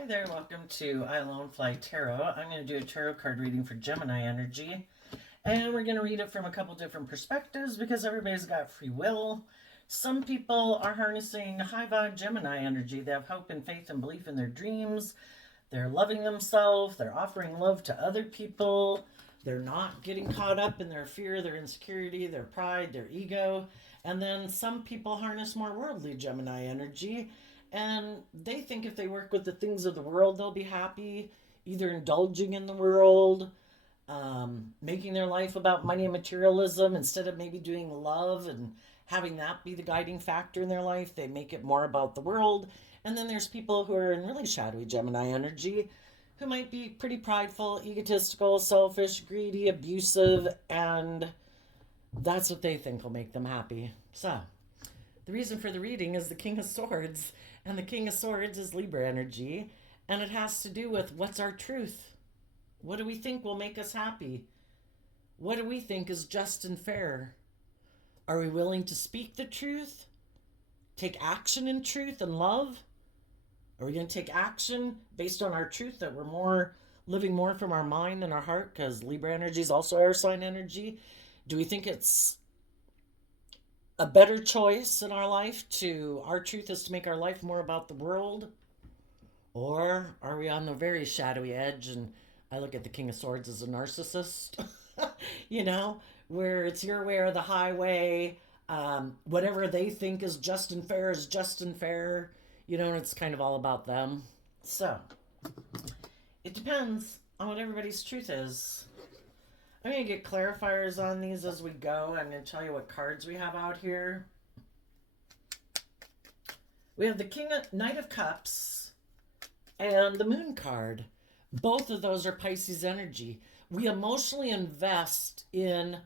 Hi there, welcome to I Alone Fly Tarot. I'm going to do a tarot card reading for Gemini energy. And we're going to read it from a couple different perspectives because everybody's got free will. Some people are harnessing high vibe Gemini energy. They have hope and faith and belief in their dreams. They're loving themselves. They're offering love to other people. They're not getting caught up in their fear, their insecurity, their pride, their ego. And then some people harness more worldly Gemini energy. And they think if they work with the things of the world, they'll be happy, either indulging in the world, making their life about money and materialism instead of maybe doing love and having that be the guiding factor in their life. They make it more about the world. And then there's people who are in really shadowy Gemini energy who might be pretty prideful, egotistical, selfish, greedy, abusive, and that's what they think will make them happy. So, the reason for the reading is the King of Swords, and the King of Swords is Libra energy, and it has to do with what's our truth? What do we think will make us happy? What do we think is just and fair? Are we willing to speak the truth? Take action in truth and love? Are we going to take action based on our truth that we're more living more from our mind than our heart? Because Libra energy is also air sign energy. Do we think it's a better choice in our life to our truth is to make our life more about the world? Or are we on the very shadowy edge and I look at the King of Swords as a narcissist, where it's your way or the highway. Whatever they think is just and fair is just and fair, and it's kind of all about them. So, it depends on what everybody's truth is. I'm going to get clarifiers on these as we go. I'm going to tell you what cards we have out here. We have the Knight of Cups and the Moon card. Both of those are Pisces energy. We emotionally invest in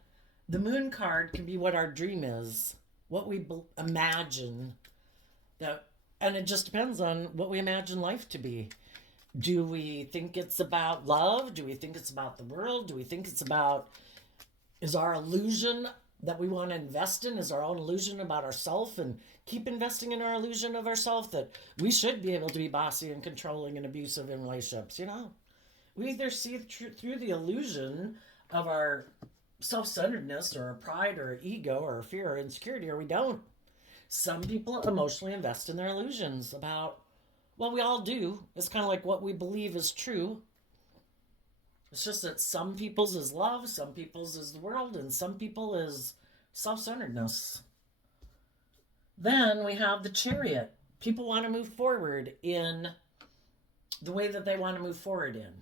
the Moon card can be what our dream is, what we imagine. And it just depends on what we imagine life to be. Do we think it's about love? Do we think it's about the world? Do we think it's about, is our illusion that we want to invest in, is our own illusion about ourselves and keep investing in our illusion of ourselves that we should be able to be bossy and controlling and abusive in relationships, We either see through the illusion of our self-centeredness or our pride or our ego or our fear or insecurity, or we don't. Some people emotionally invest in their illusions about, well, we all do. It's kind of like what we believe is true. It's just that some people's is love, some people's is the world, and some people is self-centeredness. Then we have the Chariot. People want to move forward in the way that they want to move forward in.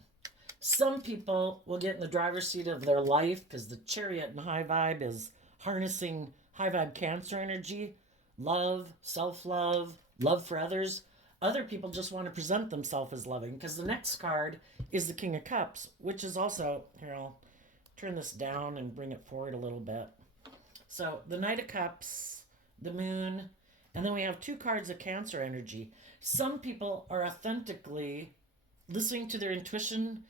Some people will get in the driver's seat of their life because the Chariot in high vibe is harnessing high vibe Cancer energy, love, self-love, love for others. Other people just want to present themselves as loving because the next card is the King of Cups, which is also, here, I'll turn this down and bring it forward a little bit. So the Knight of Cups, the Moon, and then we have two cards of Cancer energy. Some people are authentically listening to their intuition.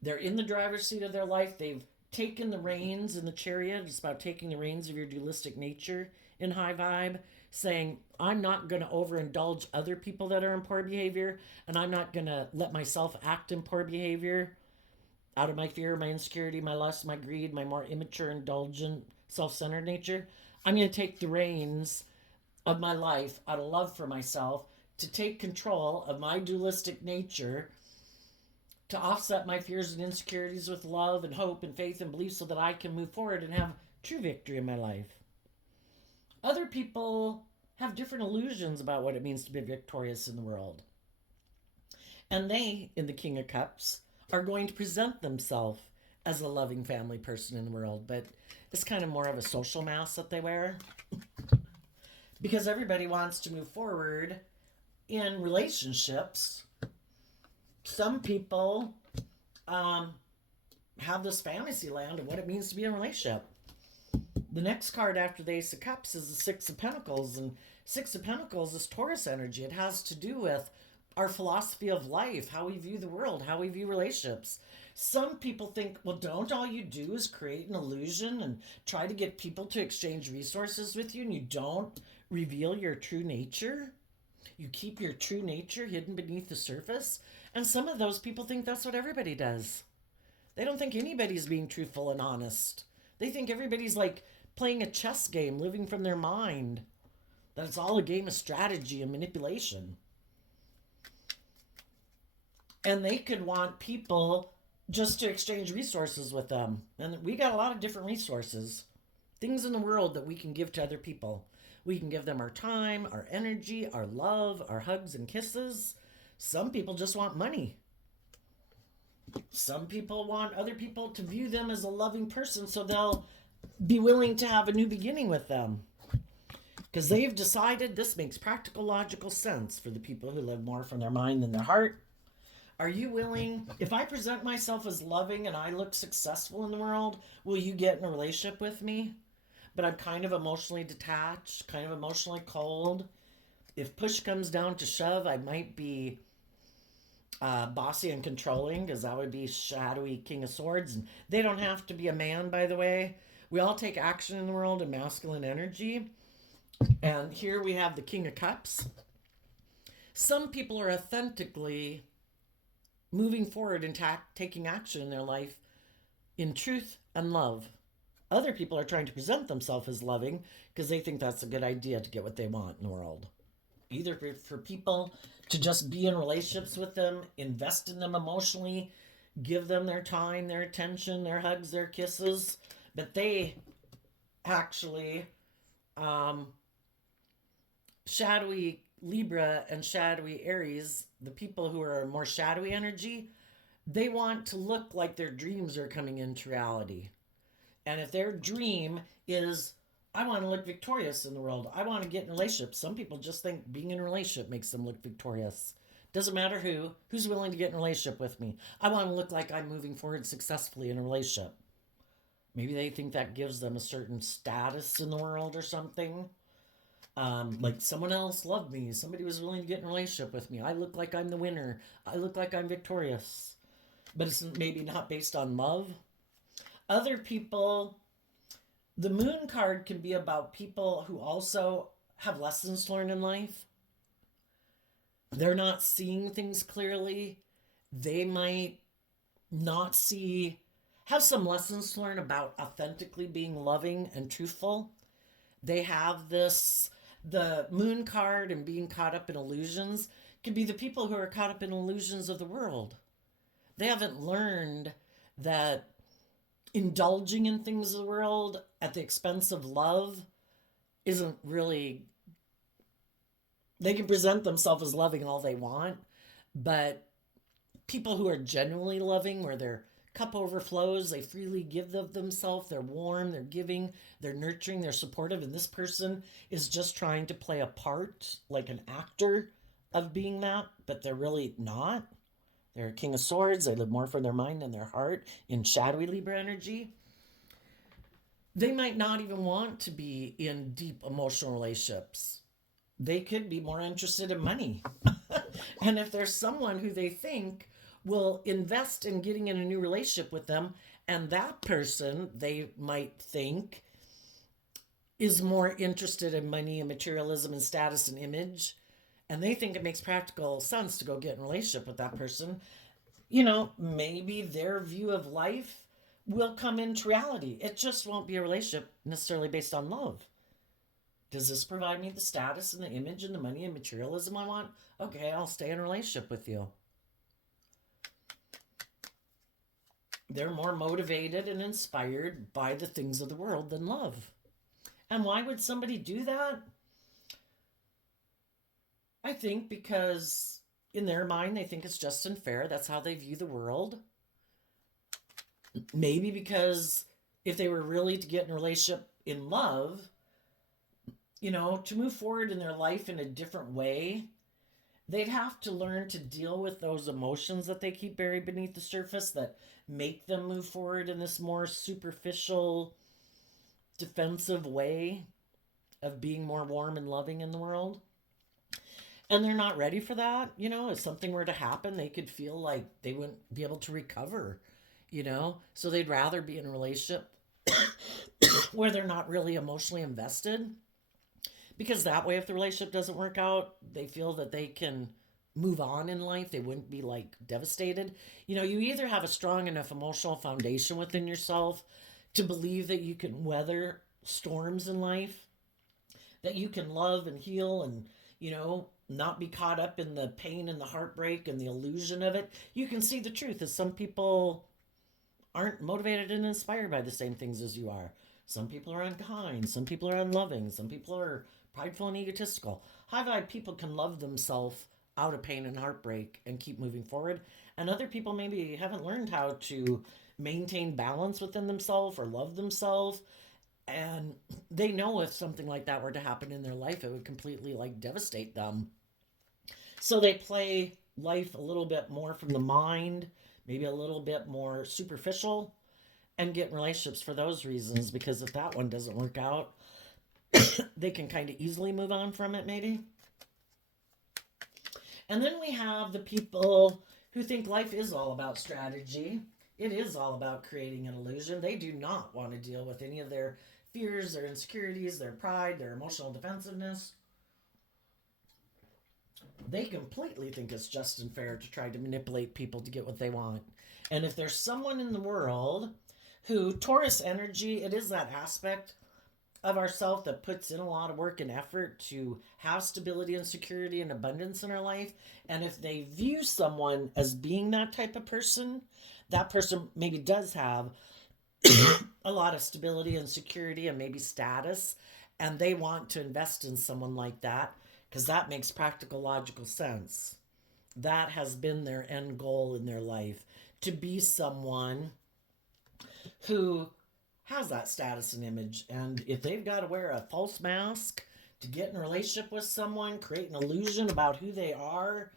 They're in the driver's seat of their life. They've taken the reins in the Chariot. It's about taking the reins of your dualistic nature in high vibe, saying, I'm not going to overindulge other people that are in poor behavior, and I'm not going to let myself act in poor behavior out of my fear, my insecurity, my lust, my greed, my more immature, indulgent, self-centered nature. I'm going to take the reins of my life out of love for myself to take control of my dualistic nature, to offset my fears and insecurities with love and hope and faith and belief so that I can move forward and have true victory in my life. Other people have different illusions about what it means to be victorious in the world. And they, in the King of Cups, are going to present themselves as a loving family person in the world, but it's kind of more of a social mask that they wear because everybody wants to move forward in relationships. Some people have this fantasy land of what it means to be in a relationship. The next card after the Ace of Cups is the Six of Pentacles, and Six of Pentacles is Taurus energy. It has to do with our philosophy of life, how we view the world, how we view relationships. Some people think, well, don't all you do is create an illusion and try to get people to exchange resources with you, and you don't reveal your true nature? You keep your true nature hidden beneath the surface? And some of those people think that's what everybody does. They don't think anybody's being truthful and honest. They think everybody's like playing a chess game, living from their mind. That it's all a game of strategy and manipulation. And they could want people just to exchange resources with them. And we got a lot of different resources, things in the world that we can give to other people. We can give them our time, our energy, our love, our hugs and kisses. Some people just want money. Some people want other people to view them as a loving person, so they'll be willing to have a new beginning with them. Because they've decided this makes practical, logical sense for the people who live more from their mind than their heart. Are you willing, if I present myself as loving and I look successful in the world, will you get in a relationship with me? But I'm kind of emotionally detached, kind of emotionally cold. If push comes down to shove, I might be bossy and controlling, because that would be shadowy King of Swords. And they don't have to be a man, by the way. We all take action in the world in masculine energy. And here we have the King of Cups. Some people are authentically moving forward and taking action in their life in truth and love. Other people are trying to present themselves as loving because they think that's a good idea to get what they want in the world. Either for people to just be in relationships with them, invest in them emotionally, give them their time, their attention, their hugs, their kisses, but they actually, shadowy Libra and shadowy Aries, the people who are more shadowy energy, they want to look like their dreams are coming into reality. And if their dream is, I want to look victorious in the world, I want to get in a relationship. Some people just think being in a relationship makes them look victorious. Doesn't matter who's willing to get in a relationship with me. I want to look like I'm moving forward successfully in a relationship. Maybe they think that gives them a certain status in the world or something. Like someone else loved me. Somebody was willing to get in a relationship with me. I look like I'm the winner. I look like I'm victorious. But it's maybe not based on love. Other people, the moon card can be about people who also have lessons to learn in life. They're not seeing things clearly. They might not have some lessons to learn about authentically being loving and truthful. They have the moon card and being caught up in illusions can be the people who are caught up in illusions of the world. They haven't learned that indulging in things of the world at the expense of love isn't really, they can present themselves as loving all they want, but people who are genuinely loving, where their cup overflows, they freely give of themselves, they're warm, they're giving, they're nurturing, they're supportive, and this person is just trying to play a part, like an actor of being that, but they're really not. They're a King of Swords, they live more from their mind than their heart, in shadowy Libra energy. They might not even want to be in deep emotional relationships. They could be more interested in money. And if there's someone who they think will invest in getting in a new relationship with them, and that person they might think is more interested in money and materialism and status and image, and they think it makes practical sense to go get in a relationship with that person, maybe their view of life will come into reality. It just won't be a relationship necessarily based on love. Does this provide me the status and the image and the money and materialism I want? Okay, I'll stay in a relationship with you. They're more motivated and inspired by the things of the world than love. And why would somebody do that? I think because in their mind they think it's just and fair. That's how they view the world. Maybe because if they were really to get in a relationship in love, to move forward in their life in a different way, they'd have to learn to deal with those emotions that they keep buried beneath the surface that make them move forward in this more superficial, defensive way of being more warm and loving in the world. And they're not ready for that. If something were to happen, they could feel like they wouldn't be able to recover, So they'd rather be in a relationship where they're not really emotionally invested. Because that way, if the relationship doesn't work out, they feel that they can move on in life. They wouldn't be like devastated. You know, you either have a strong enough emotional foundation within yourself to believe that you can weather storms in life, that you can love and heal and, you know, not be caught up in the pain and the heartbreak and the illusion of it. You can see the truth as some people aren't motivated and inspired by the same things as you are. Some people are unkind, some people are unloving, some people are prideful and egotistical. High vibe people can love themselves out of pain and heartbreak and keep moving forward. And other people maybe haven't learned how to maintain balance within themselves or love themselves. And they know if something like that were to happen in their life, it would completely like devastate them. So they play life a little bit more from the mind, maybe a little bit more superficial, and get in relationships for those reasons. Because if that one doesn't work out, they can kind of easily move on from it, maybe. And then we have the people who think life is all about strategy. It is all about creating an illusion. They do not want to deal with any of their fears, their insecurities, their pride, their emotional defensiveness. They completely think it's just and fair to try to manipulate people to get what they want. And if there's someone in the world who, Taurus energy, it is that aspect of ourself that puts in a lot of work and effort to have stability and security and abundance in our life. And if they view someone as being that type of person, that person maybe does have a lot of stability and security and maybe status, and they want to invest in someone like that because that makes practical, logical sense. That has been their end goal in their life, to be someone who has that status and image. And if they've got to wear a false mask to get in a relationship with someone, create an illusion about who they are,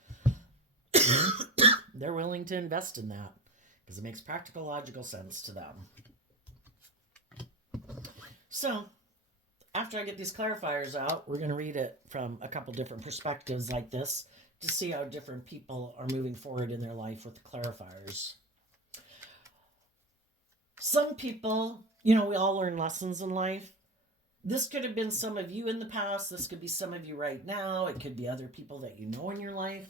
they're willing to invest in that because it makes practical, logical sense to them. So, after I get these clarifiers out, we're going to read it from a couple different perspectives like this to see how different people are moving forward in their life with the clarifiers. Some people, you know, we all learn lessons in life. This could have been some of you in the past. This could be some of you right now. It could be other people that you know in your life.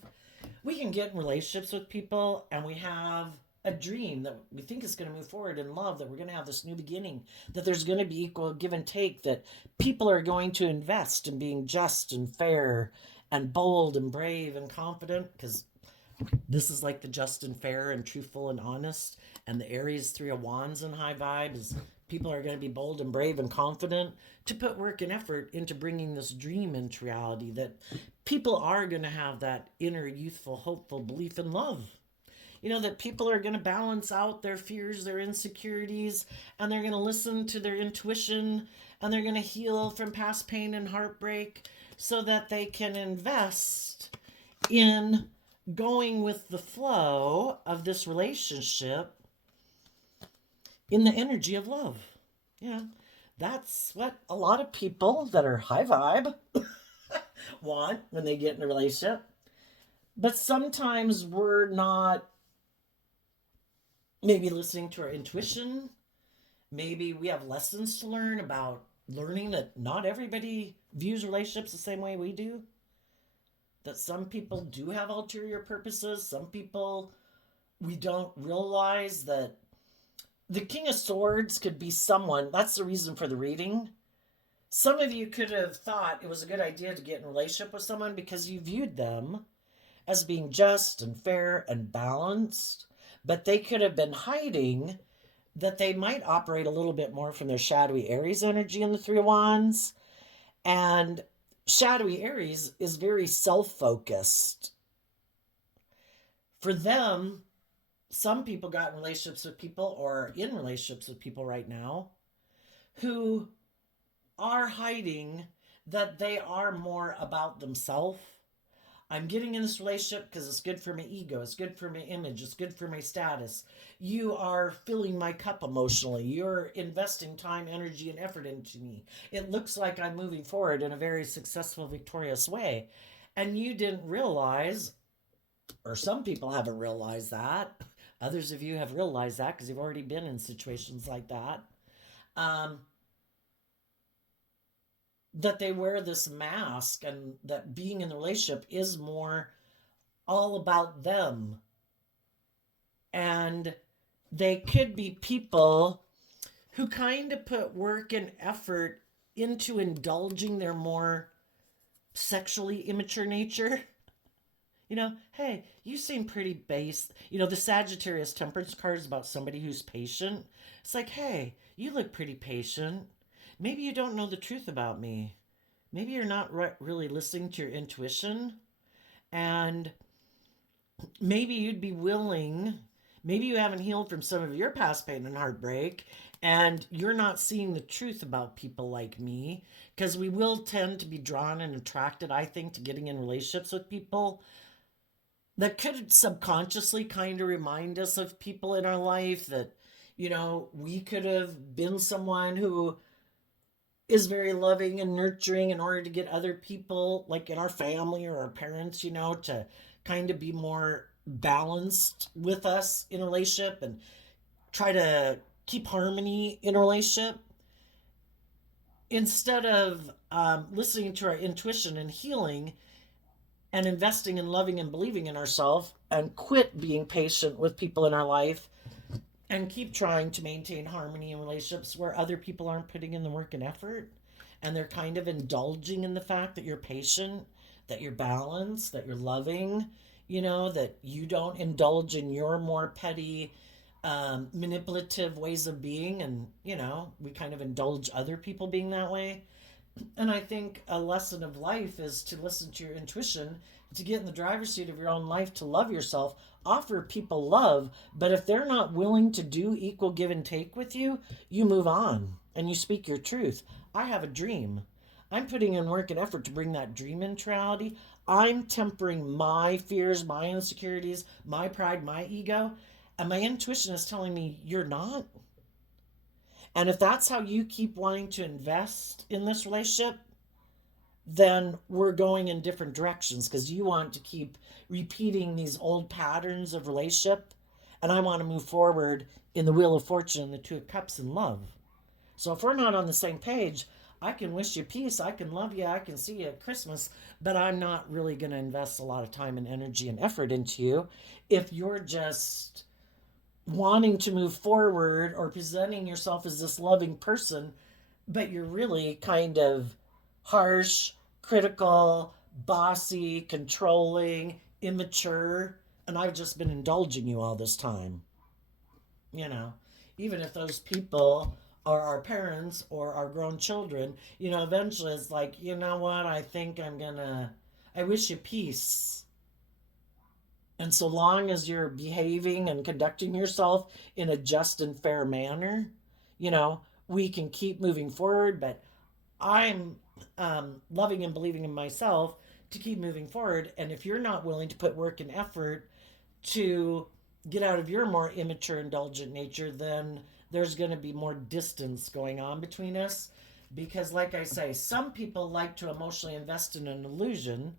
We can get in relationships with people and we have a dream that we think is going to move forward in love, that we're going to have this new beginning, that there's going to be equal give and take, that people are going to invest in being just and fair and bold and brave and confident, because this is like the just and fair and truthful and honest. And the Aries 3 of Wands and high vibe is people are going to be bold and brave and confident to put work and effort into bringing this dream into reality, that people are going to have that inner youthful hopeful belief in love. You know, that people are going to balance out their fears, their insecurities, and they're going to listen to their intuition, and they're going to heal from past pain and heartbreak so that they can invest in going with the flow of this relationship in the energy of love. Yeah, that's what a lot of people that are high vibe want when they get in a relationship. But sometimes we're not maybe listening to our intuition. Maybe we have lessons to learn about learning that not everybody views relationships the same way we do. That some people do have ulterior purposes. Some people, we don't realize that the King of Swords could be someone. That's the reason for the reading. Some of you could have thought it was a good idea to get in a relationship with someone because you viewed them as being just and fair and balanced, but they could have been hiding that they might operate a little bit more from their shadowy Aries energy in the 3 of Wands. And shadowy Aries is very self-focused. For them, some people got in relationships with people or are in relationships with people right now who are hiding that they are more about themselves. I'm getting in this relationship because it's good for my ego. It's good for my image. It's good for my status. You are filling my cup emotionally. You're investing time, energy, and effort into me. It looks like I'm moving forward in a very successful, victorious way. And you didn't realize, or some people haven't realized that. Others of you have realized that because you've already been in situations like that. That they wear this mask and that being in the relationship is more all about them. And they could be people who kind of put work and effort into indulging their more sexually immature nature. Hey, you seem pretty base. The Sagittarius Temperance card is about somebody who's patient. It's like, hey, you look pretty patient. Maybe you don't know the truth about me. Maybe you're not really listening to your intuition. And maybe you'd be willing, maybe you haven't healed from some of your past pain and heartbreak, and you're not seeing the truth about people like me, because we will tend to be drawn and attracted, I think, to getting in relationships with people that could subconsciously kind of remind us of people in our life that, we could have been someone who is very loving and nurturing in order to get other people, like in our family or our parents, to kind of be more balanced with us in a relationship and try to keep harmony in a relationship instead of listening to our intuition and healing and investing in loving and believing in ourselves and quit being patient with people in our life and keep trying to maintain harmony in relationships where other people aren't putting in the work and effort and they're kind of indulging in the fact that you're patient, that you're balanced, that you're loving, that you don't indulge in your more petty, manipulative ways of being. And, we kind of indulge other people being that way. And I think a lesson of life is to listen to your intuition, to get in the driver's seat of your own life, to love yourself, offer people love. But if they're not willing to do equal give and take with you, you move on and you speak your truth. I have a dream. I'm putting in work and effort to bring that dream into reality. I'm tempering my fears, my insecurities, my pride, my ego. And my intuition is telling me you're not. And if that's how you keep wanting to invest in this relationship, then we're going in different directions because you want to keep repeating these old patterns of relationship. And I want to move forward in the Wheel of Fortune and the Two of Cups in love. So if we're not on the same page, I can wish you peace, I can love you, I can see you at Christmas, but I'm not really going to invest a lot of time and energy and effort into you if you're just wanting to move forward or presenting yourself as this loving person, but you're really kind of harsh, critical, bossy, controlling, immature, and I've just been indulging you all this time. You know, Even if those people are our parents or our grown children, eventually it's like, what? I think I wish you peace. And so long as you're behaving and conducting yourself in a just and fair manner, you know, we can keep moving forward. But I'm loving and believing in myself to keep moving forward. And if you're not willing to put work and effort to get out of your more immature, indulgent nature, then there's going to be more distance going on between us. Because, like I say, some people like to emotionally invest in an illusion.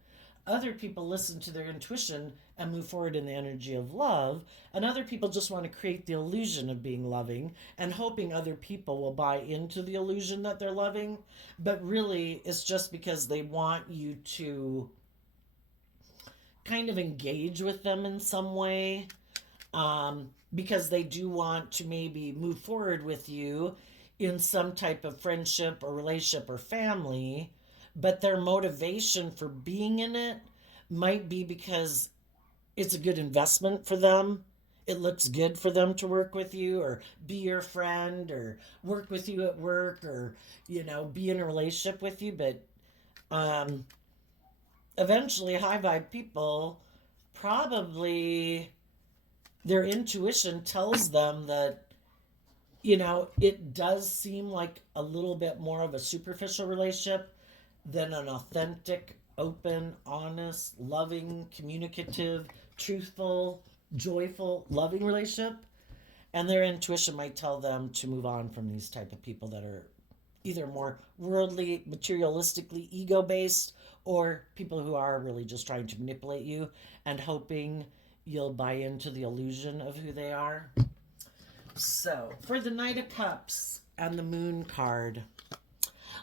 Other people listen to their intuition and move forward in the energy of love. And other people just want to create the illusion of being loving and hoping other people will buy into the illusion that they're loving. But really, it's just because they want you to kind of engage with them in some way, because they do want to maybe move forward with you in some type of friendship or relationship or family, but their motivation for being in it might be because it's a good investment for them. It looks good for them to work with you or be your friend or work with you at work or, be in a relationship with you. But um, eventually, high vibe people probably their intuition tells them that it does seem like a little bit more of a superficial relationship than an authentic, open, honest, loving, communicative, truthful, joyful, loving relationship. And their intuition might tell them to move on from these type of people that are either more worldly, materialistically ego based, or people who are really just trying to manipulate you and hoping you'll buy into the illusion of who they are. So, for the Knight of Cups and the Moon card,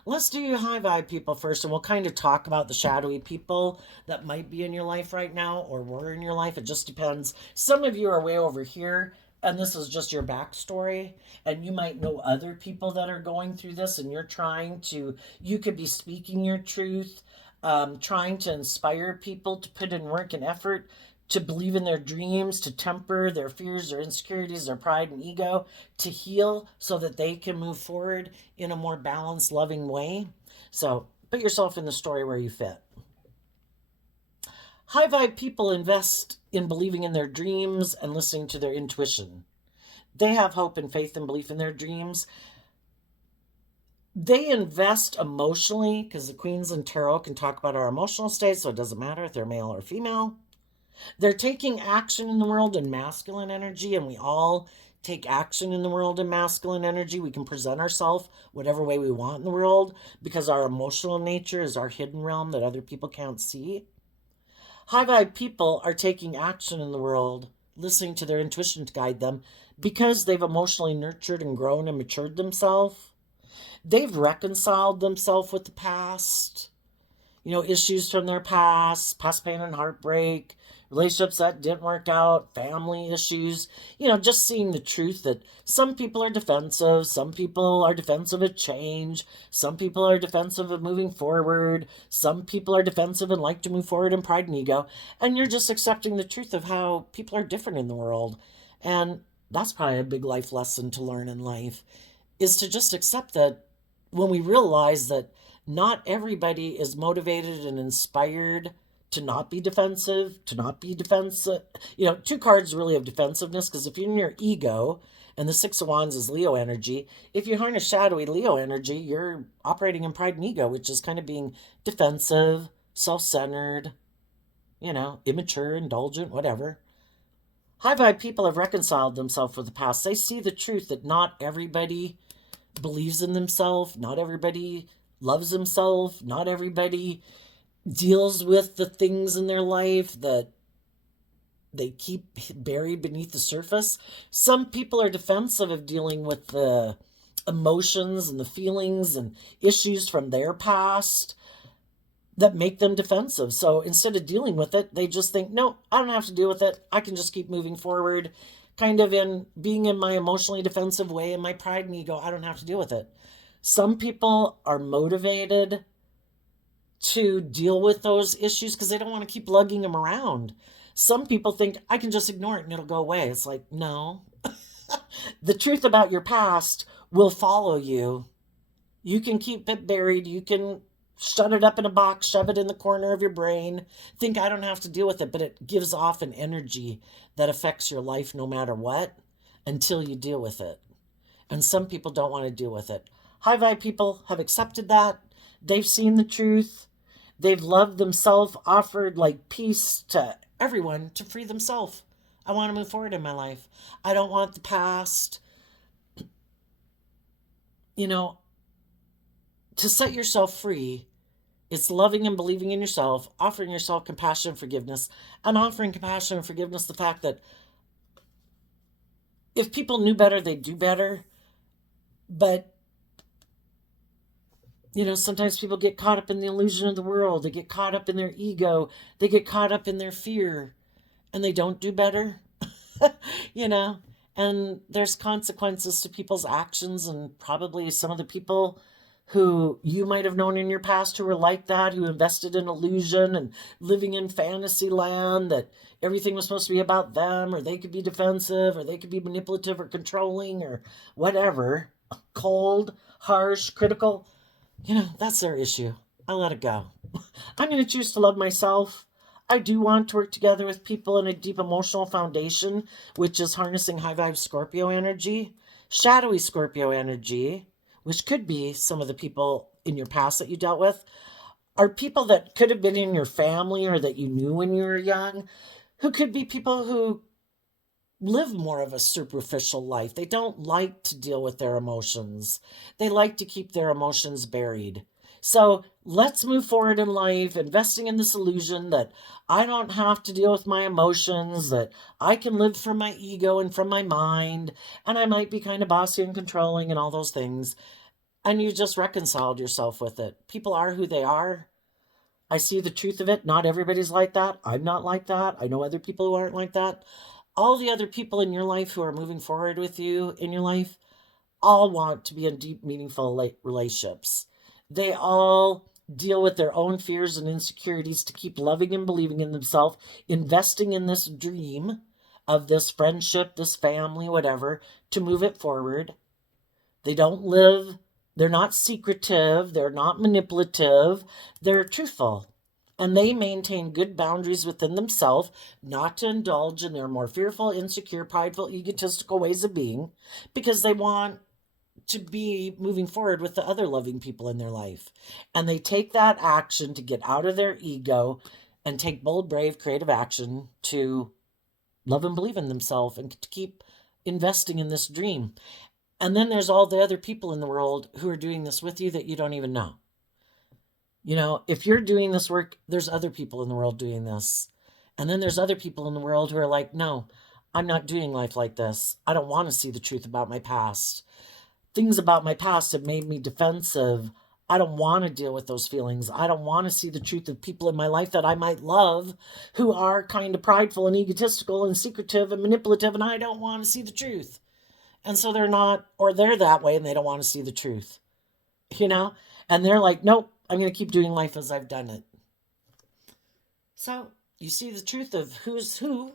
Let's do your high vibe people first, and we'll kind of talk about the shadowy people that might be in your life right now or were in your life. It just depends. Some of you are way over here, and this is just your backstory, and you might know other people that are going through this, and you could be speaking your truth, trying to inspire people to put in work and effort to believe in their dreams, to temper their fears, their insecurities, their pride and ego, to heal so that they can move forward in a more balanced, loving way. So put yourself in the story where you fit. High vibe people invest in believing in their dreams and listening to their intuition. They have hope and faith and belief in their dreams. They invest emotionally because the Queens in Tarot can talk about our emotional state, so it doesn't matter if they're male or female. They're taking action in the world in masculine energy, and we all take action in the world in masculine energy. We can present ourselves whatever way we want in the world because our emotional nature is our hidden realm that other people can't see. High vibe people are taking action in the world, listening to their intuition to guide them because they've emotionally nurtured and grown and matured themselves. They've reconciled themselves with the past, issues from their past pain and heartbreak, relationships that didn't work out, family issues, just seeing the truth that some people are defensive, some people are defensive of change, some people are defensive of moving forward, some people are defensive and like to move forward in pride and ego, and you're just accepting the truth of how people are different in the world. And that's probably a big life lesson to learn in life, is to just accept that when we realize that not everybody is motivated and inspired to not be defensive, to not be defensive. Two cards really of defensiveness, because if you're in your ego, and the Six of Wands is Leo energy, if you harness shadowy Leo energy, you're operating in pride and ego, which is kind of being defensive, self-centered, immature, indulgent, whatever. High vibe people have reconciled themselves with the past. They see the truth that not everybody believes in themselves, not everybody loves themselves, not everybody deals with the things in their life that they keep buried beneath the surface. Some people are defensive of dealing with the emotions and the feelings and issues from their past that make them defensive. So instead of dealing with it, they just think, no, I don't have to deal with it. I can just keep moving forward, kind of in being in my emotionally defensive way, in my pride and ego. I don't have to deal with it. Some people are motivated to deal with those issues because they don't want to keep lugging them around. Some people think I can just ignore it and it'll go away. It's like, no. The truth about your past will follow you. You can keep it buried. You can shut it up in a box, shove it in the corner of your brain, think I don't have to deal with it, but it gives off an energy that affects your life no matter what until you deal with it. And some people don't want to deal with it. High vibe people have accepted that. They've seen the truth. They've loved themselves, offered like peace to everyone to free themselves. I want to move forward in my life. I don't want the past. To set yourself free, it's loving and believing in yourself, offering yourself compassion and forgiveness, and offering compassion and forgiveness the fact that if people knew better, they'd do better. But sometimes people get caught up in the illusion of the world. They get caught up in their ego. They get caught up in their fear, and they don't do better. And there's consequences to people's actions, and probably some of the people who you might have known in your past who were like that, who invested in illusion and living in fantasy land, that everything was supposed to be about them, or they could be defensive, or they could be manipulative or controlling or whatever, cold, harsh, critical. That's their issue. I let it go. I'm going to choose to love myself. I do want to work together with people in a deep emotional foundation, which is harnessing high vibe Scorpio energy, shadowy Scorpio energy, which could be some of the people in your past that you dealt with, are people that could have been in your family or that you knew when you were young, who could be people who live more of a superficial life. They don't like to deal with their emotions. They like to keep their emotions buried. So let's move forward in life, investing in this illusion that I don't have to deal with my emotions, that I can live from my ego and from my mind, and I might be kind of bossy and controlling and all those things. and you just reconciled yourself with it. People are who they are. I see the truth of it. Not everybody's like that. I'm not like that. I know other people who aren't like that. All the other people in your life who are moving forward with you in your life all want to be in deep, meaningful relationships. They all deal with their own fears and insecurities to keep loving and believing in themselves, investing in this dream of this friendship, this family, whatever, to move it forward. They don't live, they're not secretive, they're not manipulative, they're truthful. And they maintain good boundaries within themselves, not to indulge in their more fearful, insecure, prideful, egotistical ways of being, because they want to be moving forward with the other loving people in their life. And they take that action to get out of their ego and take bold, brave, creative action to love and believe in themselves and to keep investing in this dream. And then there's all the other people in the world who are doing this with you that you don't even know. You know, if you're doing this work, there's other people in the world doing this. And then there's other people in the world who are like, no, I'm not doing life like this. I don't want to see the truth about my past. Things about my past have made me defensive. I don't want to deal with those feelings. I don't want to see the truth of people in my life that I might love who are kind of prideful and egotistical and secretive and manipulative, and I don't want to see the truth. And so they're not, or they're that way and they don't want to see the truth, you know? And they're like, nope, I'm going to keep doing life as I've done it. So you see the truth of who's who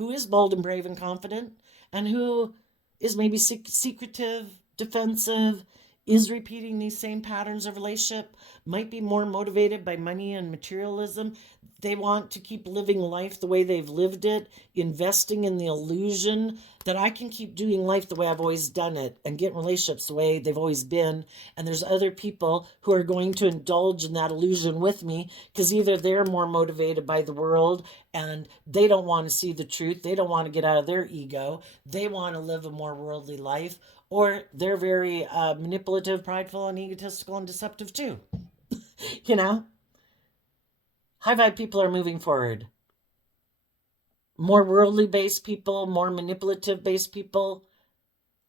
is bold and brave and confident, and who is maybe secretive, defensive, is repeating these same patterns of relationship, might be more motivated by money and materialism. They want to keep living life the way they've lived it, investing in the illusion that I can keep doing life the way I've always done it and get relationships the way they've always been. And there's other people who are going to indulge in that illusion with me because either they're more motivated by the world and they don't want to see the truth. They don't want to get out of their ego. They want to live a more worldly life, or they're very manipulative, prideful, and egotistical and deceptive too. You know? High vibe people are moving forward. More worldly based people, more manipulative based people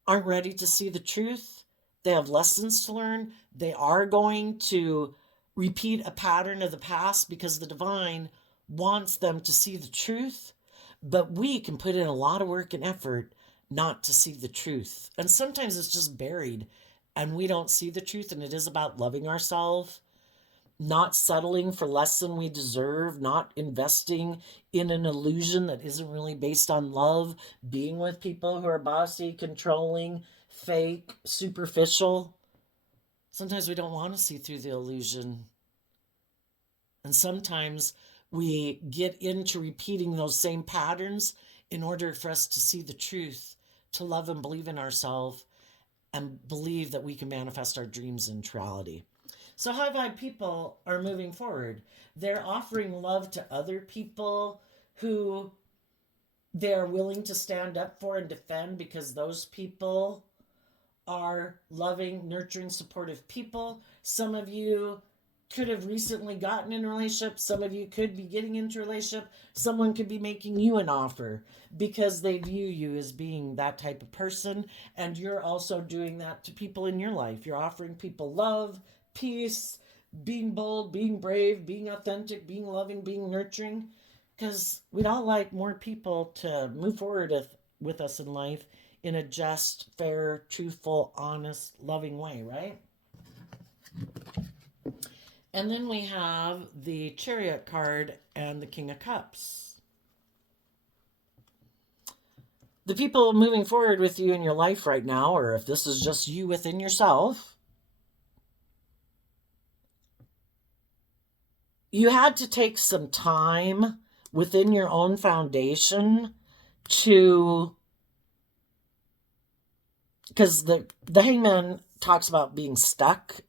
aren't ready to see the truth. They have lessons to learn. They are going to repeat a pattern of the past because the divine wants them to see the truth. But we can put in a lot of work and effort not to see the truth. And sometimes it's just buried and we don't see the truth. And it is about loving ourselves, not settling for less than we deserve, not investing in an illusion that isn't really based on love, being with people who are bossy, controlling, fake, superficial. Sometimes we don't want to see through the illusion. And sometimes we get into repeating those same patterns in order for us to see the truth, to love and believe in ourselves, and believe that we can manifest our dreams into reality. So high vibe people are moving forward. They're offering love to other people who they're willing to stand up for and defend because those people are loving, nurturing, supportive people. Some of you could have recently gotten in a relationship. Some of you could be getting into a relationship. Someone could be making you an offer because they view you as being that type of person. And you're also doing that to people in your life. You're offering people love, peace, being bold, being brave, being authentic, being loving, being nurturing. Because we'd all like more people to move forward with us in life in a just, fair, truthful, honest, loving way, right? And then we have the Chariot card and the King of Cups. The people moving forward with you in your life right now, or if this is just you within yourself, you had to take some time within your own foundation to, because the hangman talks about being stuck,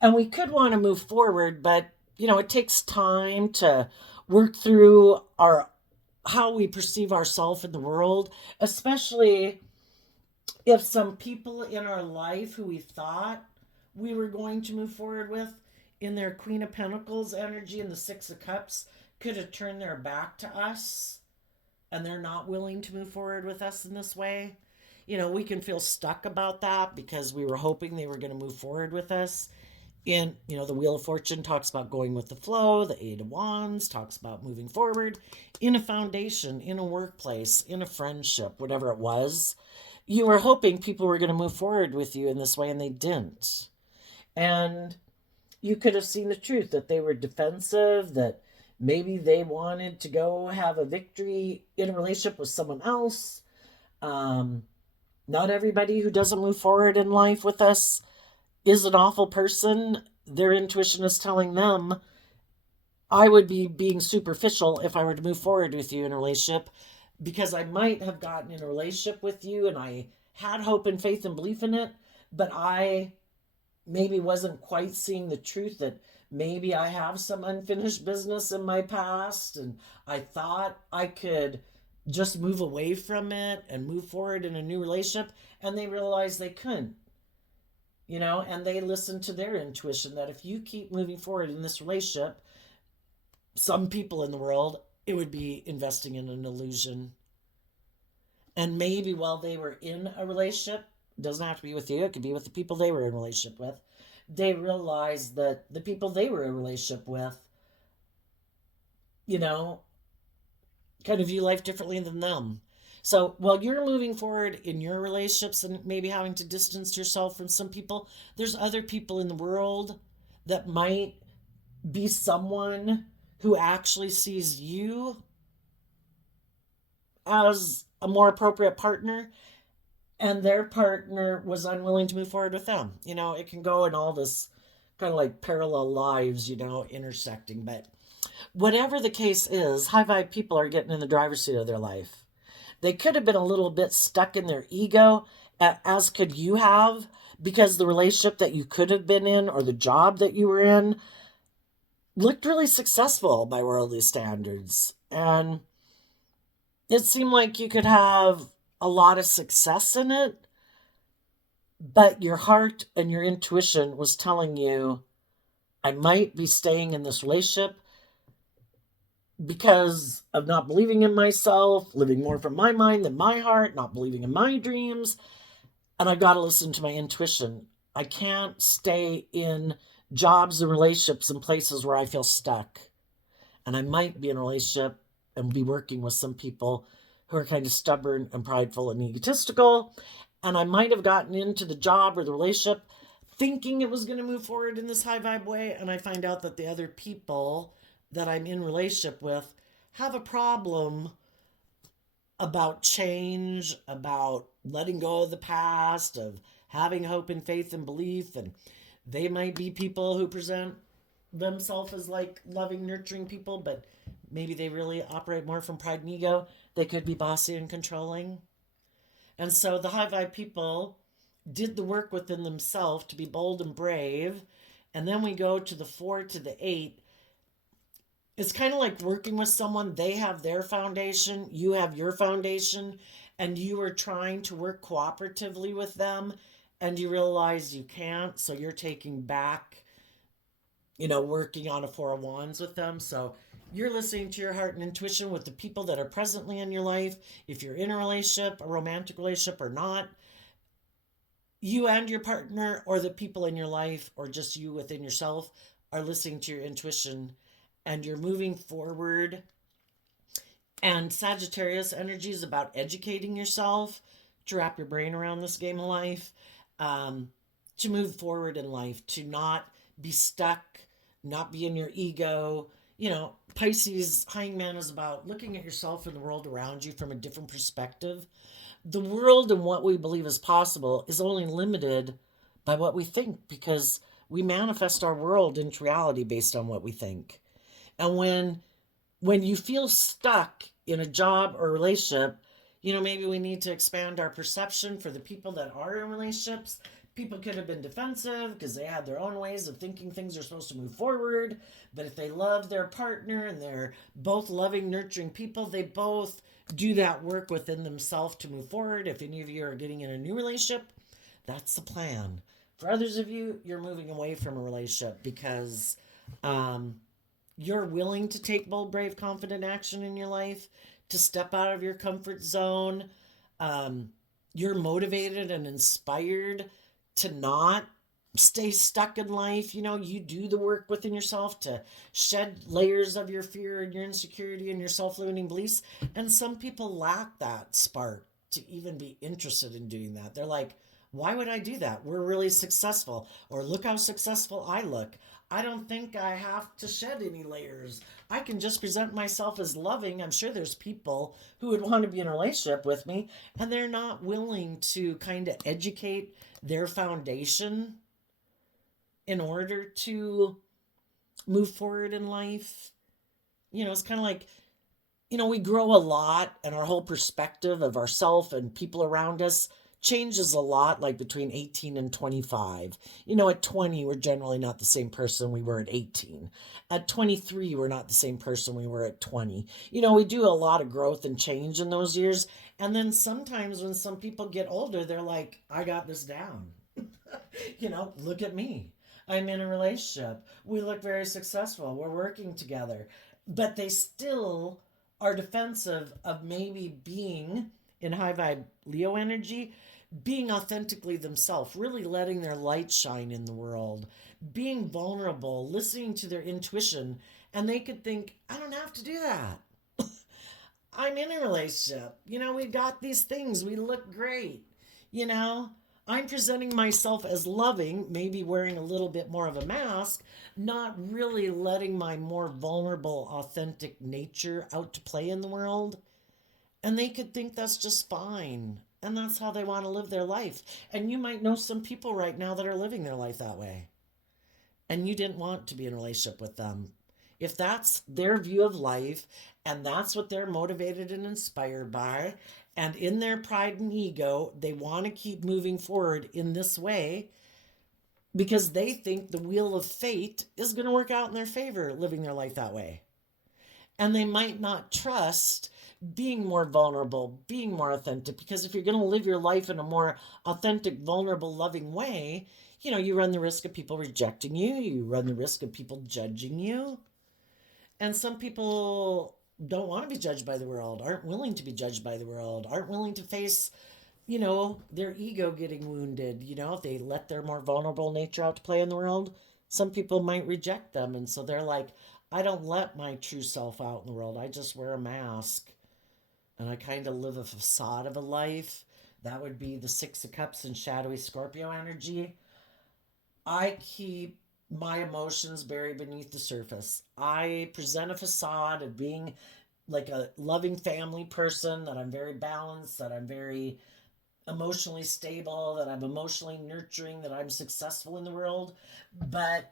and we could want to move forward, but it takes time to work through how we perceive ourselves in the world, especially if some people in our life who we thought we were going to move forward with in their Queen of Pentacles energy and the Six of Cups could have turned their back to us and they're not willing to move forward with us in this way. we can feel stuck about that because we were hoping they were going to move forward with us. And, the Wheel of Fortune talks about going with the flow. The Eight of Wands talks about moving forward in a foundation, in a workplace, in a friendship, whatever it was. You were hoping people were going to move forward with you in this way, and they didn't. And you could have seen the truth that they were defensive, that maybe they wanted to go have a victory in a relationship with someone else. Um, Not everybody who doesn't move forward in life with us is an awful person. Their intuition is telling them, I would be being superficial if I were to move forward with you in a relationship because I might have gotten in a relationship with you and I had hope and faith and belief in it, but I maybe wasn't quite seeing the truth that maybe I have some unfinished business in my past, and I thought I could just move away from it and move forward in a new relationship, and they realized they couldn't. And they listened to their intuition that if you keep moving forward in this relationship, some people in the world, it would be investing in an illusion. And maybe while they were in a relationship, it doesn't have to be with you, it could be with the people they were in a relationship with, they realized that the people they were in a relationship with, you know, kind of view life differently than them. So while you're moving forward in your relationships and maybe having to distance yourself from some people, there's other people in the world that might be someone who actually sees you as a more appropriate partner, and their partner was unwilling to move forward with them. It can go in all this kind of like parallel lives, intersecting. But whatever the case is, high vibe people are getting in the driver's seat of their life. They could have been a little bit stuck in their ego, as could you have, because the relationship that you could have been in or the job that you were in looked really successful by worldly standards. And it seemed like you could have a lot of success in it, but your heart and your intuition was telling you, I might be staying in this relationship because of not believing in myself, living more from my mind than my heart, not believing in my dreams. And I've got to listen to my intuition. I can't stay in jobs and relationships in places where I feel stuck. And I might be in a relationship and be working with some people who are kind of stubborn and prideful and egotistical. And I might have gotten into the job or the relationship thinking it was going to move forward in this high vibe way. And I find out that the other people that I'm in relationship with have a problem about change, about letting go of the past, of having hope and faith and belief. And they might be people who present themselves as like loving, nurturing people, but maybe they really operate more from pride and ego. They could be bossy and controlling. And so the high vibe people did the work within themselves to be bold and brave. And then we go to the 4 to the 8. It's kind of like working with someone. They have their foundation, you have your foundation, and you are trying to work cooperatively with them, and you realize you can't. So you're taking back, working on a 4 of Wands with them. So you're listening to your heart and intuition with the people that are presently in your life. If you're in a relationship, a romantic relationship or not, you and your partner or the people in your life or just you within yourself are listening to your intuition and you're moving forward. And Sagittarius energy is about educating yourself to wrap your brain around this game of life, to move forward in life, to not be stuck, not be in your ego. Pisces hangman is about looking at yourself and the world around you from a different perspective. The world and what we believe is possible is only limited by what we think, because we manifest our world into reality based on what we think. And when you feel stuck in a job or relationship, maybe we need to expand our perception for the people that are in relationships. People could have been defensive because they had their own ways of thinking things are supposed to move forward. But if they love their partner and they're both loving, nurturing people, they both do that work within themselves to move forward. If any of you are getting in a new relationship, that's the plan. For others of you, you're moving away from a relationship because you're willing to take bold, brave, confident action in your life, to step out of your comfort zone. you're motivated and inspired to not stay stuck in life. You do the work within yourself to shed layers of your fear and your insecurity and your self-limiting beliefs. And some people lack that spark to even be interested in doing that. They're like, why would I do that? We're really successful. Or look how successful I look. I don't think I have to shed any layers. I can just present myself as loving. I'm sure there's people who would want to be in a relationship with me, and they're not willing to kind of educate their foundation in order to move forward in life. It's kind of like, we grow a lot, and our whole perspective of ourself and people around us changes a lot, like between 18 and 25. At 20, we're generally not the same person we were at 18. At 23, we're not the same person we were at 20. We do a lot of growth and change in those years. And then sometimes when some people get older, they're like, I got this down. Look at me. I'm in a relationship. We look very successful. We're working together. But they still are defensive of maybe being in high vibe Leo energy, being authentically themselves, really letting their light shine in the world, being vulnerable, listening to their intuition. And they could think, I don't have to do that. I'm in a relationship. We got these things. We look great. You know, I'm presenting myself as loving, maybe wearing a little bit more of a mask, not really letting my more vulnerable, authentic nature out to play in the world. And they could think that's just fine. And that's how they want to live their life. And you might know some people right now that are living their life that way. And you didn't want to be in a relationship with them. If that's their view of life and that's what they're motivated and inspired by, and in their pride and ego, they want to keep moving forward in this way because they think the wheel of fate is going to work out in their favor living their life that way. And they might not trust being more vulnerable, being more authentic, because if you're going to live your life in a more authentic, vulnerable, loving way, you run the risk of people rejecting you, you run the risk of people judging you. And some people don't want to be judged by the world, aren't willing to be judged by the world, aren't willing to face, their ego getting wounded. If they let their more vulnerable nature out to play in the world, some people might reject them. And so they're like, I don't let my true self out in the world. I just wear a mask. And I kind of live a facade of a life. That would be the Six of Cups and shadowy Scorpio energy. I keep my emotions buried beneath the surface. I present a facade of being like a loving family person, that I'm very balanced, that I'm very emotionally stable, that I'm emotionally nurturing, that I'm successful in the world. But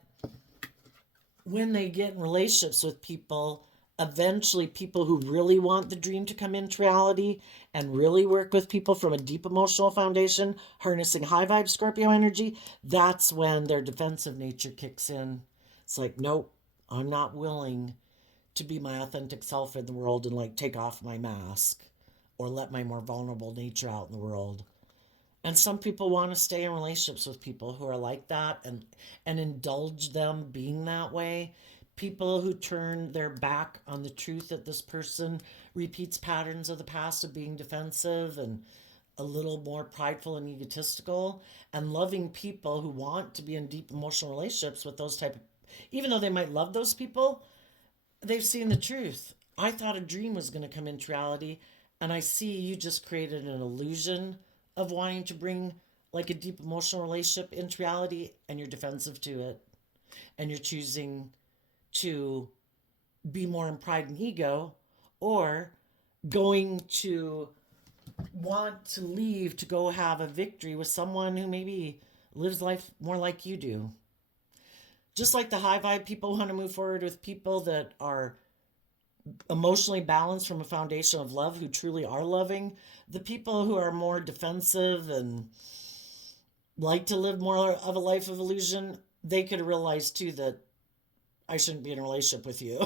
when they get in relationships with people, eventually people who really want the dream to come into reality and really work with people from a deep emotional foundation, harnessing high vibe Scorpio energy, that's when their defensive nature kicks in. It's like, nope, I'm not willing to be my authentic self in the world and like take off my mask or let my more vulnerable nature out in the world. And some people want to stay in relationships with people who are like that and indulge them being that way. People who turn their back on the truth that this person repeats patterns of the past of being defensive and a little more prideful and egotistical, and loving people who want to be in deep emotional relationships with those type of, even though they might love those people, they've seen the truth. I thought a dream was going to come into reality, and I see you just created an illusion of wanting to bring like a deep emotional relationship into reality, and you're defensive to it, and you're choosing to be more in pride and ego, or going to want to leave to go have a victory with someone who maybe lives life more like you do. Just like the high vibe people want to move forward with people that are emotionally balanced from a foundation of love, who truly are loving, the people who are more defensive and like to live more of a life of illusion, they could realize too that I shouldn't be in a relationship with you.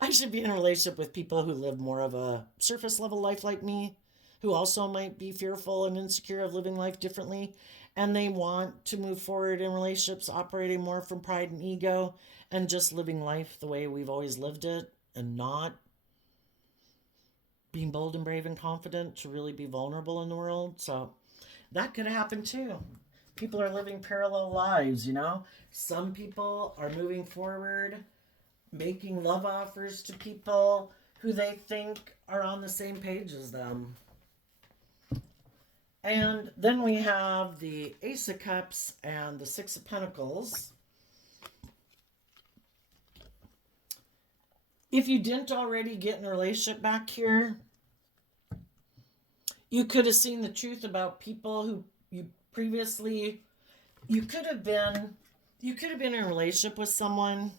I should be in a relationship with people who live more of a surface level life like me, who also might be fearful and insecure of living life differently. And they want to move forward in relationships operating more from pride and ego and just living life the way we've always lived it, and not being bold and brave and confident to really be vulnerable in the world. So that could happen too. People are living parallel lives, you know? Some people are moving forward, making love offers to people who they think are on the same page as them. And then we have the Ace of Cups and the Six of Pentacles. If you didn't already get in a relationship back here, you could have seen the truth about people who you previously you could have been in a relationship with someone.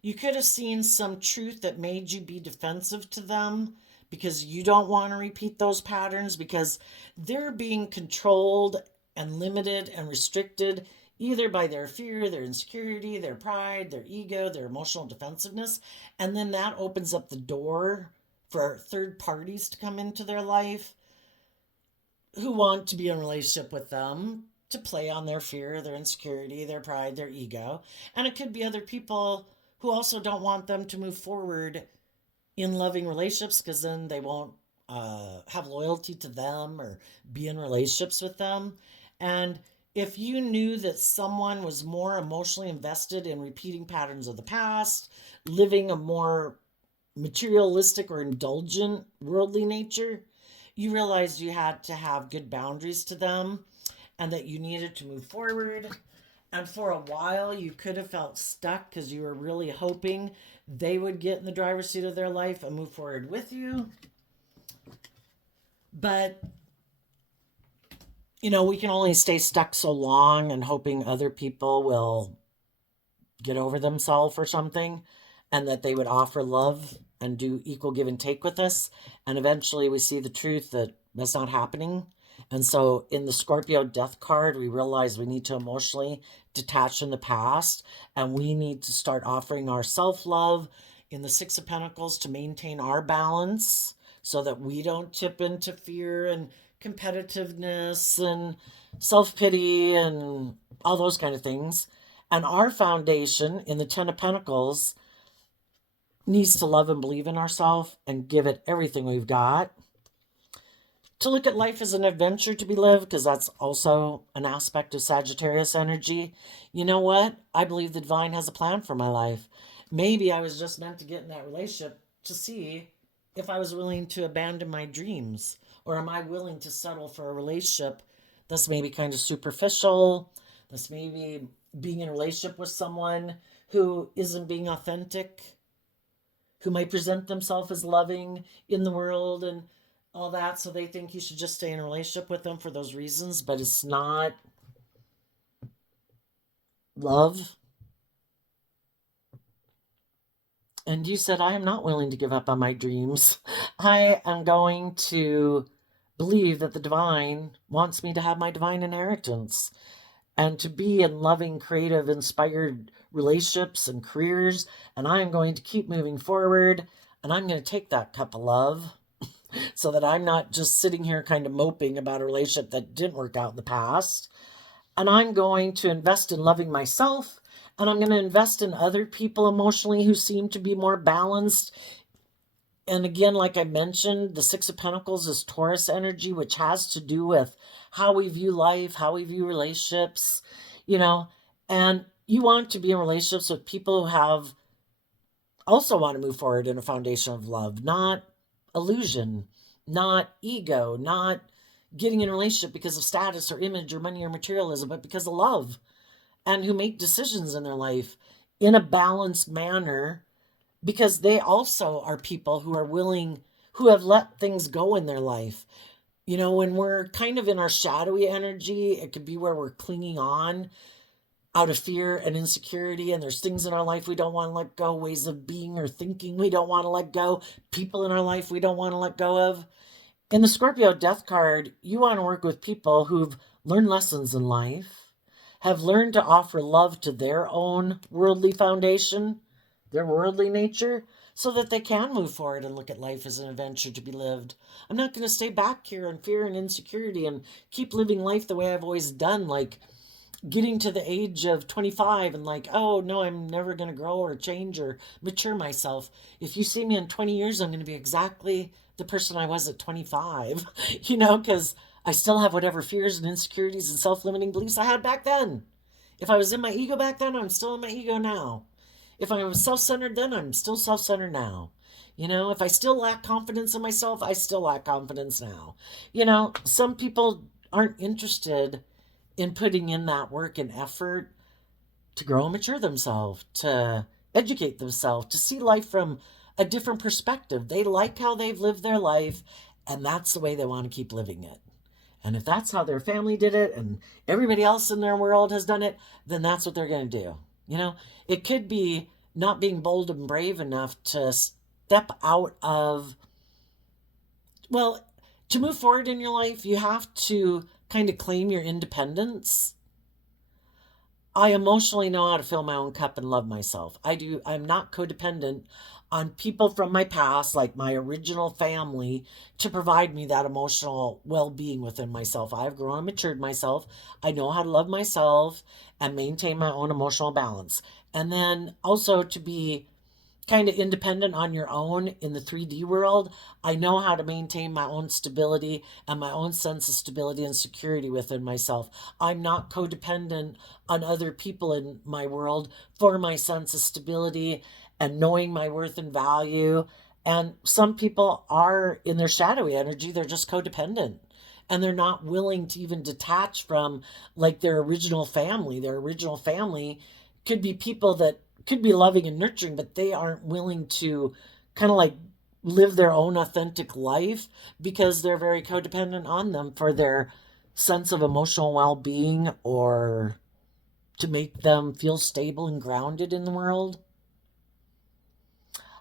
You could have seen some truth that made you be defensive to them because you don't want to repeat those patterns because they're being controlled and limited and restricted either by their fear, their insecurity, their pride, their ego, their emotional defensiveness. And then that opens up the door for third parties to come into their life who want to be in a relationship with them to play on their fear, their insecurity, their pride, their ego. And it could be other people who also don't want them to move forward in loving relationships because then they won't have loyalty to them or be in relationships with them. And if you knew that someone was more emotionally invested in repeating patterns of the past, living a more materialistic or indulgent worldly nature, you realized you had to have good boundaries to them and that you needed to move forward. And for a while, you could have felt stuck because you were really hoping they would get in the driver's seat of their life and move forward with you. But, you know, we can only stay stuck so long and hoping other people will get over themselves or something and that they would offer love and do equal give and take with us. And eventually we see the truth that that's not happening. And so in the Scorpio death card, we realize we need to emotionally detach from the past and we need to start offering our self-love in the Six of Pentacles to maintain our balance so that we don't tip into fear and competitiveness and self-pity and all those kind of things. And our foundation in the Ten of Pentacles needs to love and believe in ourselves and give it everything we've got. To look at life as an adventure to be lived, because that's also an aspect of Sagittarius energy. You know what? I believe the divine has a plan for my life. Maybe I was just meant to get in that relationship to see if I was willing to abandon my dreams, or am I willing to settle for a relationship that's maybe kind of superficial, that's maybe being in a relationship with someone who isn't being authentic, who might present themselves as loving in the world and all that, so they think you should just stay in a relationship with them for those reasons, but it's not love. And you said, I am not willing to give up on my dreams. I am going to believe that the divine wants me to have my divine inheritance and to be in loving, creative, inspired relationships and careers. And I am going to keep moving forward. And I'm going to take that cup of love so that I'm not just sitting here kind of moping about a relationship that didn't work out in the past. And I'm going to invest in loving myself, and I'm going to invest in other people emotionally who seem to be more balanced. And again, like I mentioned, the Six of Pentacles is Taurus energy, which has to do with how we view life, how we view relationships, you know. And you want to be in relationships with people who have also want to move forward in a foundation of love, not illusion, not ego, not getting in a relationship because of status or image or money or materialism, but because of love, and who make decisions in their life in a balanced manner because they also are people who are willing, who have let things go in their life. You know, when we're kind of in our shadowy energy, it could be where we're clinging on out of fear and insecurity, and there's things in our life we don't want to let go, ways of being or thinking we don't want to let go, people in our life we don't want to let go of. In the Scorpio death card, you want to work with people who've learned lessons in life, have learned to offer love to their own worldly foundation, their worldly nature, so that they can move forward and look at life as an adventure to be lived. I'm not going to stay back here in fear and insecurity and keep living life the way I've always done, like getting to the age of 25 and like, oh no, I'm never going to grow or change or mature myself. If you see me in 20 years, I'm going to be exactly the person I was at 25, because I still have whatever fears and insecurities and self limiting beliefs I had back then. If I was in my ego back then, I'm still in my ego now. If I was self centered then, I'm still self centered now. If I still lack confidence in myself, I still lack confidence now. Some people aren't interested in putting in that work and effort to grow and mature themselves, to educate themselves, to see life from a different perspective. They like how they've lived their life, and that's the way they want to keep living it. And if that's how their family did it and everybody else in their world has done it, then that's what they're going to do. It could be not being bold and brave enough to step out of, well, to move forward in your life, you have to kind of claim your independence. I emotionally know how to fill my own cup and love myself. I do. I'm not codependent on people from my past, like my original family, to provide me that emotional well being within myself. I've grown and matured myself. I know how to love myself and maintain my own emotional balance. And then also to be kind of independent on your own in the 3D world, I know how to maintain my own stability and my own sense of stability and security within myself. I'm not codependent on other people in my world for my sense of stability and knowing my worth and value. And some people are in their shadowy energy, they're just codependent. And they're not willing to even detach from like their original family. Their original family could be people that could be loving and nurturing, but they aren't willing to kind of like live their own authentic life because they're very codependent on them for their sense of emotional well-being or to make them feel stable and grounded in the world.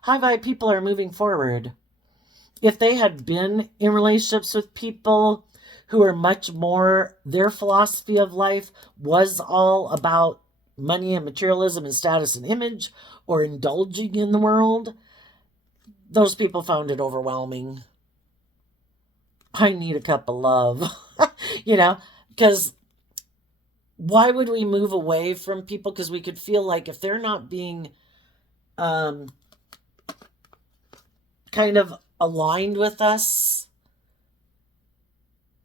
High vibe people are moving forward. If they had been in relationships with people who are much more, their philosophy of life was all about money and materialism and status and image or indulging in the world, those people found it overwhelming. I need a cup of love, because why would we move away from people? Because we could feel like if they're not being kind of aligned with us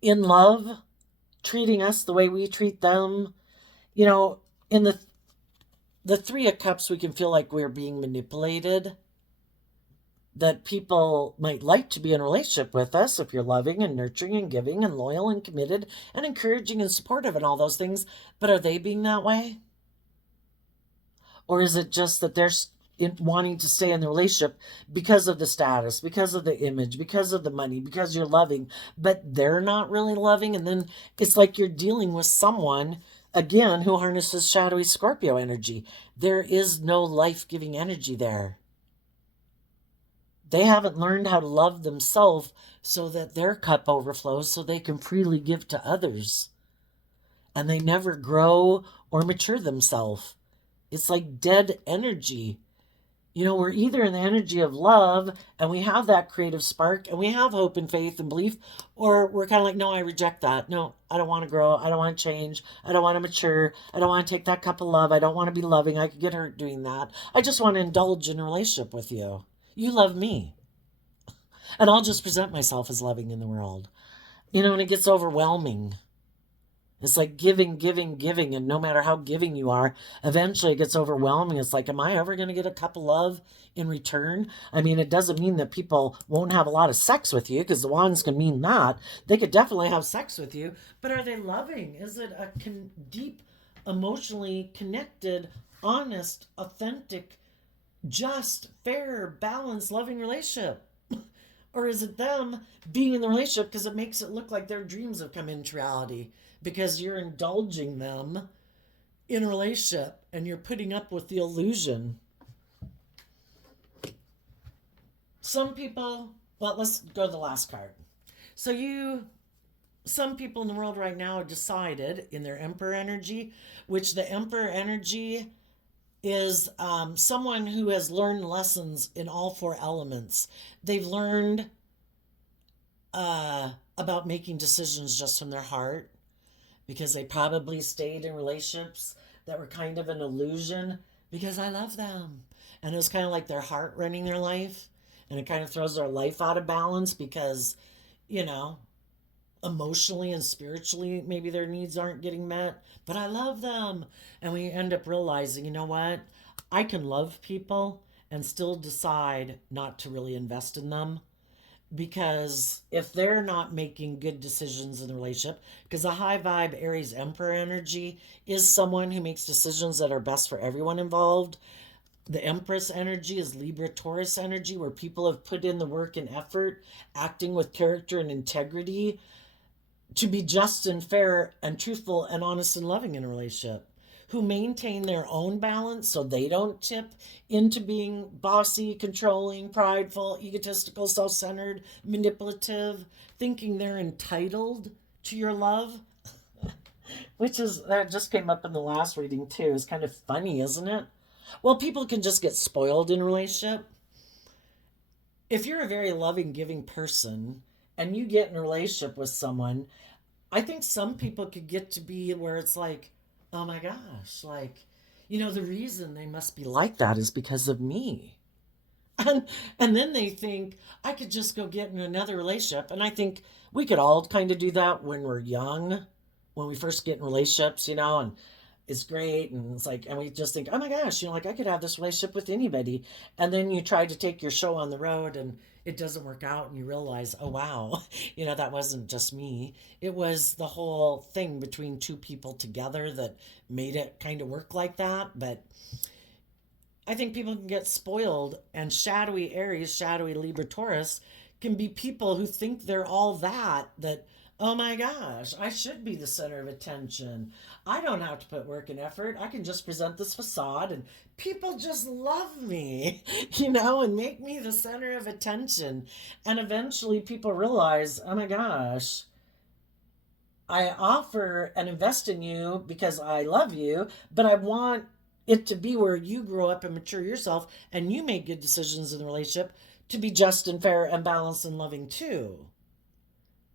in love, treating us the way we treat them, in the Three of Cups, we can feel like we're being manipulated, that people might like to be in a relationship with us if you're loving and nurturing and giving and loyal and committed and encouraging and supportive and all those things. But are they being that way? Or is it just that they're wanting to stay in the relationship because of the status, because of the image, because of the money, because you're loving, but they're not really loving? And then it's like you're dealing with someone, again, who harnesses shadowy Scorpio energy. There is no life-giving energy there. They haven't learned how to love themselves so that their cup overflows so they can freely give to others. And they never grow or mature themselves. It's like dead energy. We're either in the energy of love and we have that creative spark and we have hope and faith and belief, or we're kind of like, no, I reject that. No, I don't want to grow. I don't want to change. I don't want to mature. I don't want to take that cup of love. I don't want to be loving. I could get hurt doing that. I just want to indulge in a relationship with you. You love me. And I'll just present myself as loving in the world. And it gets overwhelming. It's like giving, giving, giving. And no matter how giving you are, eventually it gets overwhelming. It's like, am I ever going to get a cup of love in return? I mean, it doesn't mean that people won't have a lot of sex with you, because the wands can mean that. They could definitely have sex with you. But are they loving? Is it a deep, emotionally connected, honest, authentic, just, fair, balanced, loving relationship? Or is it them being in the relationship because it makes it look like their dreams have come into reality because you're indulging them in a relationship and you're putting up with the illusion? Some people, well, let's go to the last card. Some people in the world right now have decided in their Emperor energy, which the Emperor energy is someone who has learned lessons in all four elements. They've learned about making decisions just from their heart. because they probably stayed in relationships that were kind of an illusion because I love them. And it was kind of like their heart running their life. And it kind of throws their life out of balance because, you know, emotionally and spiritually, maybe their needs aren't getting met. But I love them. And we end up realizing, you know what? I can love people and still decide not to really invest in them, because if they're not making good decisions in the relationship, because a high vibe Aries Emperor energy is someone who makes decisions that are best for everyone involved. The Empress energy is Libra Taurus energy, where people have put in the work and effort, acting with character and integrity to be just and fair and truthful and honest and loving in a relationship, who maintain their own balance so they don't tip into being bossy, controlling, prideful, egotistical, self centered, manipulative, thinking they're entitled to your love. Which is, that just came up in the last reading too. It's kind of funny, isn't it? Well, people can just get spoiled in a relationship. If you're a very loving, giving person and you get in a relationship with someone, I think some people could get to be where it's like, oh my gosh, like, the reason they must be like that is because of me. And and then they think I could just go get in another relationship. And I think we could all kind of do that when we're young, when we first get in relationships, and it's great, and it's like, and we just think, oh my gosh, like I could have this relationship with anybody. And then you try to take your show on the road and it doesn't work out, and you realize, oh wow, that wasn't just me. It was the whole thing between two people together that made it kind of work like that. But I think people can get spoiled, and shadowy Aries, shadowy Libra Taurus can be people who think they're all that, oh my gosh, I should be the center of attention. I don't have to put work and effort. I can just present this facade and people just love me, and make me the center of attention. And eventually people realize, oh my gosh, I offer and invest in you because I love you, but I want it to be where you grow up and mature yourself and you make good decisions in the relationship to be just and fair and balanced and loving too.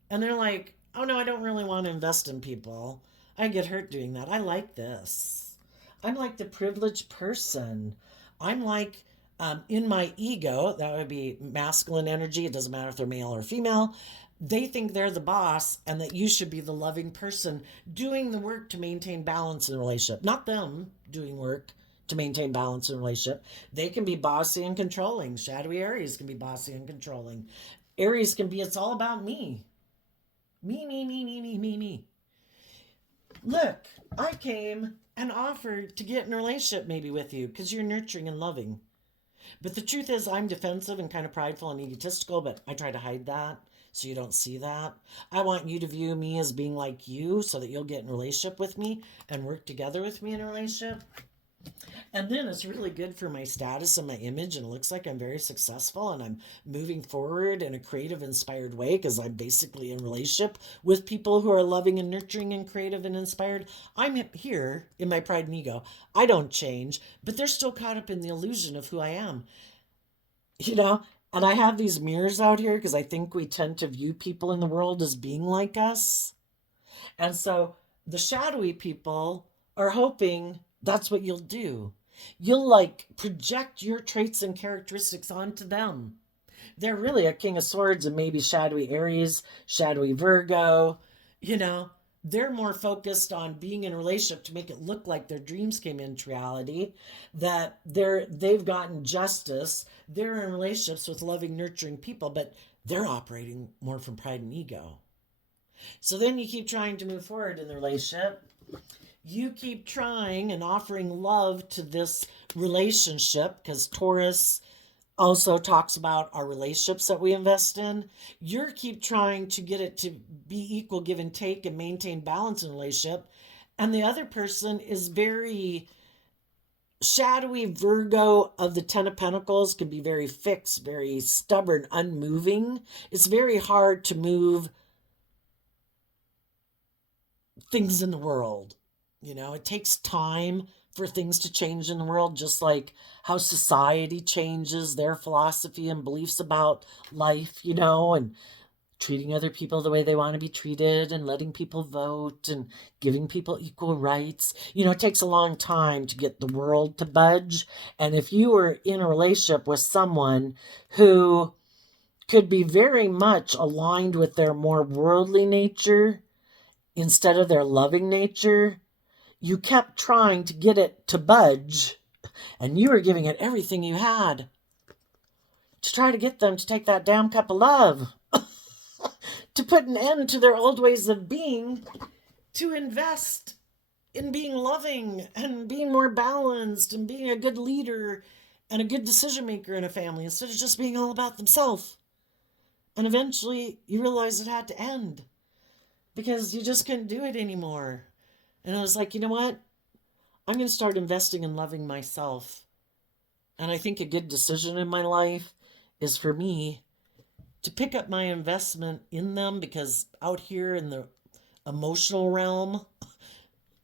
And they're like, oh no, I don't really want to invest in people. I get hurt doing that. I like this. I'm like the privileged person. I'm like, in my ego, that would be masculine energy. It doesn't matter if they're male or female. They think they're the boss and that you should be the loving person doing the work to maintain balance in a relationship, not them doing work to maintain balance in a relationship. They can be bossy and controlling. Shadowy Aries can be bossy and controlling. Aries can be, it's all about me. Me, me, me, me, me, me, me. Look, I came and offered to get in a relationship maybe with you because you're nurturing and loving. But the truth is, I'm defensive and kind of prideful and egotistical, but I try to hide that so you don't see that. I want you to view me as being like you so that you'll get in a relationship with me and work together with me in a relationship. And then it's really good for my status and my image, and it looks like I'm very successful and I'm moving forward in a creative, inspired way because I'm basically in a relationship with people who are loving and nurturing and creative and inspired. I'm here in my pride and ego. I don't change, but they're still caught up in the illusion of who I am. You know, and I have these mirrors out here because I think we tend to view people in the world as being like us. And so the shadowy people are hoping that's what you'll do. You'll like project your traits and characteristics onto them. They're really a King of Swords and maybe shadowy Aries, shadowy Virgo. You know, they're more focused on being in a relationship to make it look like their dreams came into reality, that they've gotten justice. They're in relationships with loving, nurturing people, but they're operating more from pride and ego. So then you keep trying to move forward in the relationship. You keep trying and offering love to this relationship because Taurus also talks about our relationships that we invest in. You keep trying to get it to be equal give and take and maintain balance in a relationship. And the other person is very shadowy Virgo of the Ten of Pentacles, can be very fixed, very stubborn, unmoving. It's very hard to move things in the world. It takes time for things to change in the world, just like how society changes their philosophy and beliefs about life, and treating other people the way they want to be treated and letting people vote and giving people equal rights. It takes a long time to get the world to budge. And if you were in a relationship with someone who could be very much aligned with their more worldly nature instead of their loving nature, you kept trying to get it to budge, and you were giving it everything you had to try to get them to take that damn cup of love, to put an end to their old ways of being, to invest in being loving and being more balanced and being a good leader and a good decision maker in a family instead of just being all about themselves. And eventually you realize it had to end because you just couldn't do it anymore. And I was like, you know what? I'm going to start investing in loving myself. And I think a good decision in my life is for me to pick up my investment in them, because out here in the emotional realm,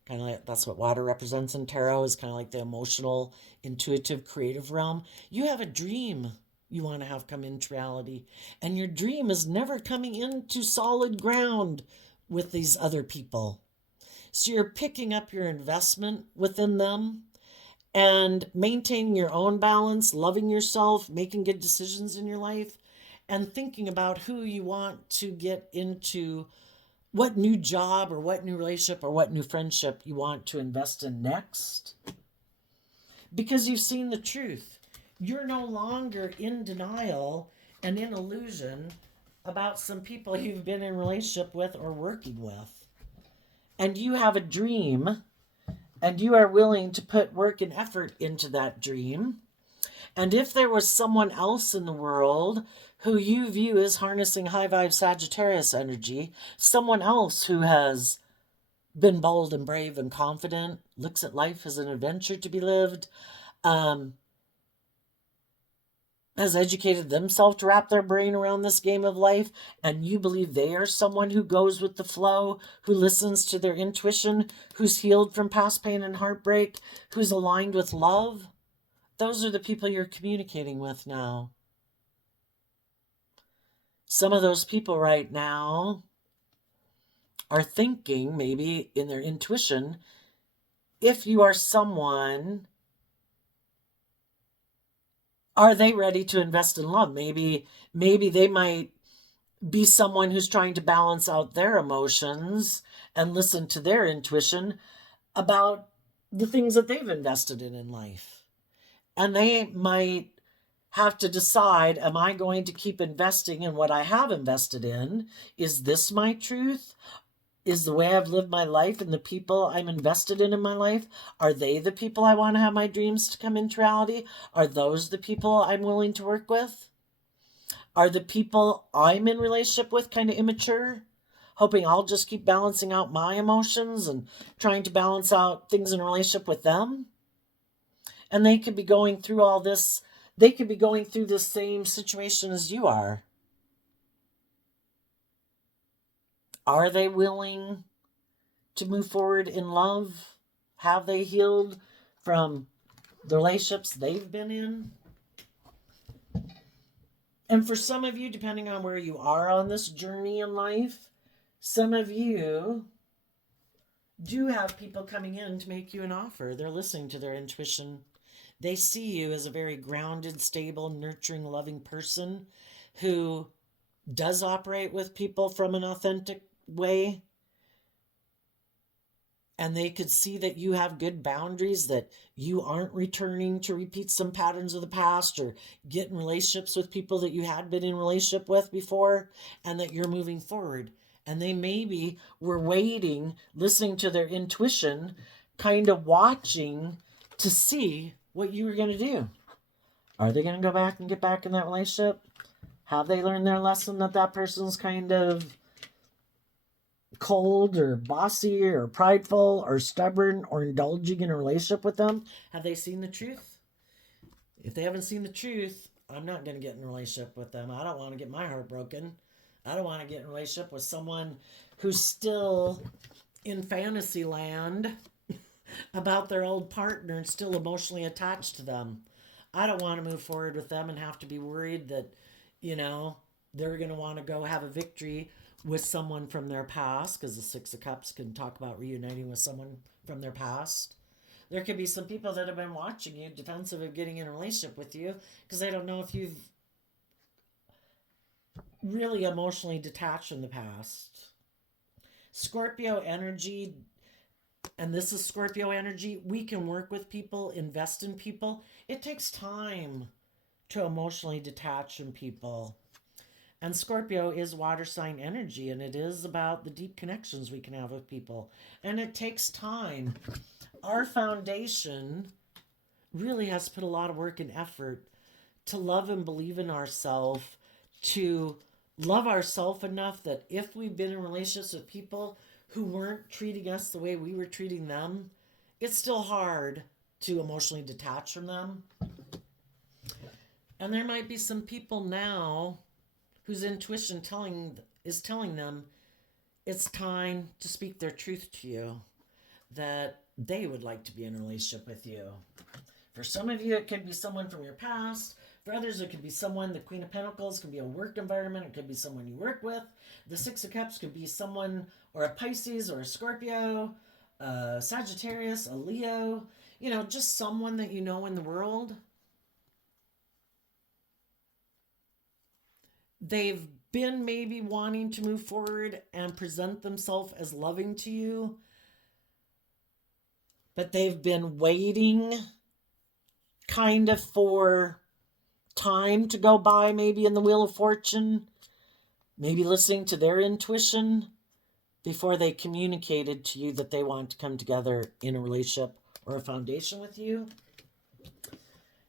kind of like that's what water represents in tarot, is kind of like the emotional, intuitive, creative realm. You have a dream you want to have come into reality, and your dream is never coming into solid ground with these other people. So you're picking up your investment within them and maintaining your own balance, loving yourself, making good decisions in your life, and thinking about who you want to get into, what new job or what new relationship or what new friendship you want to invest in next. Because you've seen the truth. You're no longer in denial and in illusion about some people you've been in relationship with or working with. And you have a dream, and you are willing to put work and effort into that dream. And if there was someone else in the world who you view as harnessing high vibe Sagittarius energy, someone else who has been bold and brave and confident, looks at life as an adventure to be lived, has educated themselves to wrap their brain around this game of life, and you believe they are someone who goes with the flow, who listens to their intuition, who's healed from past pain and heartbreak, who's aligned with love, those are the people you're communicating with now. Some of those people right now are thinking, maybe in their intuition, if you are someone, are they ready to invest in love? Maybe they might be someone who's trying to balance out their emotions and listen to their intuition about the things that they've invested in life. And they might have to decide, am I going to keep investing in what I have invested in? Is this my truth? Is the way I've lived my life and the people I'm invested in my life, are they the people I want to have my dreams to come into reality? Are those the people I'm willing to work with? Are the people I'm in relationship with kind of immature, hoping I'll just keep balancing out my emotions and trying to balance out things in a relationship with them? And they could be going through all this. They could be going through the same situation as you are. Are they willing to move forward in love? Have they healed from the relationships they've been in? And for some of you, depending on where you are on this journey in life, some of you do have people coming in to make you an offer. They're listening to their intuition. They see you as a very grounded, stable, nurturing, loving person who does operate with people from an authentic way. And they could see that you have good boundaries, that you aren't returning to repeat some patterns of the past or get in relationships with people that you had been in relationship with before, and that you're moving forward. And they maybe were waiting, listening to their intuition, kind of watching to see what you were going to do. Are they going to go back and get back in that relationship? Have they learned their lesson that person's kind of cold or bossy or prideful or stubborn or indulging in a relationship with them? Have they seen the truth? If they haven't seen the truth, I'm not going to get in a relationship with them. I don't want to get my heart broken. I don't want to get in a relationship with someone who's still in fantasy land about their old partner and still emotionally attached to them. I don't want to move forward with them and have to be worried that, They're going to want to go have a victory with someone from their past, because the Six of Cups can talk about reuniting with someone from their past. There could be some people that have been watching you, defensive of getting in a relationship with you, because they don't know if you've really emotionally detached from the past. Scorpio energy, and this is Scorpio energy, we can work with people, invest in people. It takes time to emotionally detach from people. And Scorpio is water sign energy, and it is about the deep connections we can have with people. And it takes time. Our foundation really has put a lot of work and effort to love and believe in ourselves, to love ourselves enough that if we've been in relationships with people who weren't treating us the way we were treating them, it's still hard to emotionally detach from them. And there might be some people now whose intuition is telling them it's time to speak their truth to you, that they would like to be in a relationship with you. For some of you, it could be someone from your past. For others, it could be someone, the Queen of Pentacles could be a work environment. It could be someone you work with. The Six of Cups could be someone, or a Pisces, or a Scorpio, a Sagittarius, a Leo. Just someone that you know in the world. They've been maybe wanting to move forward and present themselves as loving to you, but they've been waiting kind of for time to go by, maybe in the Wheel of Fortune, maybe listening to their intuition before they communicated to you that they want to come together in a relationship or a foundation with you.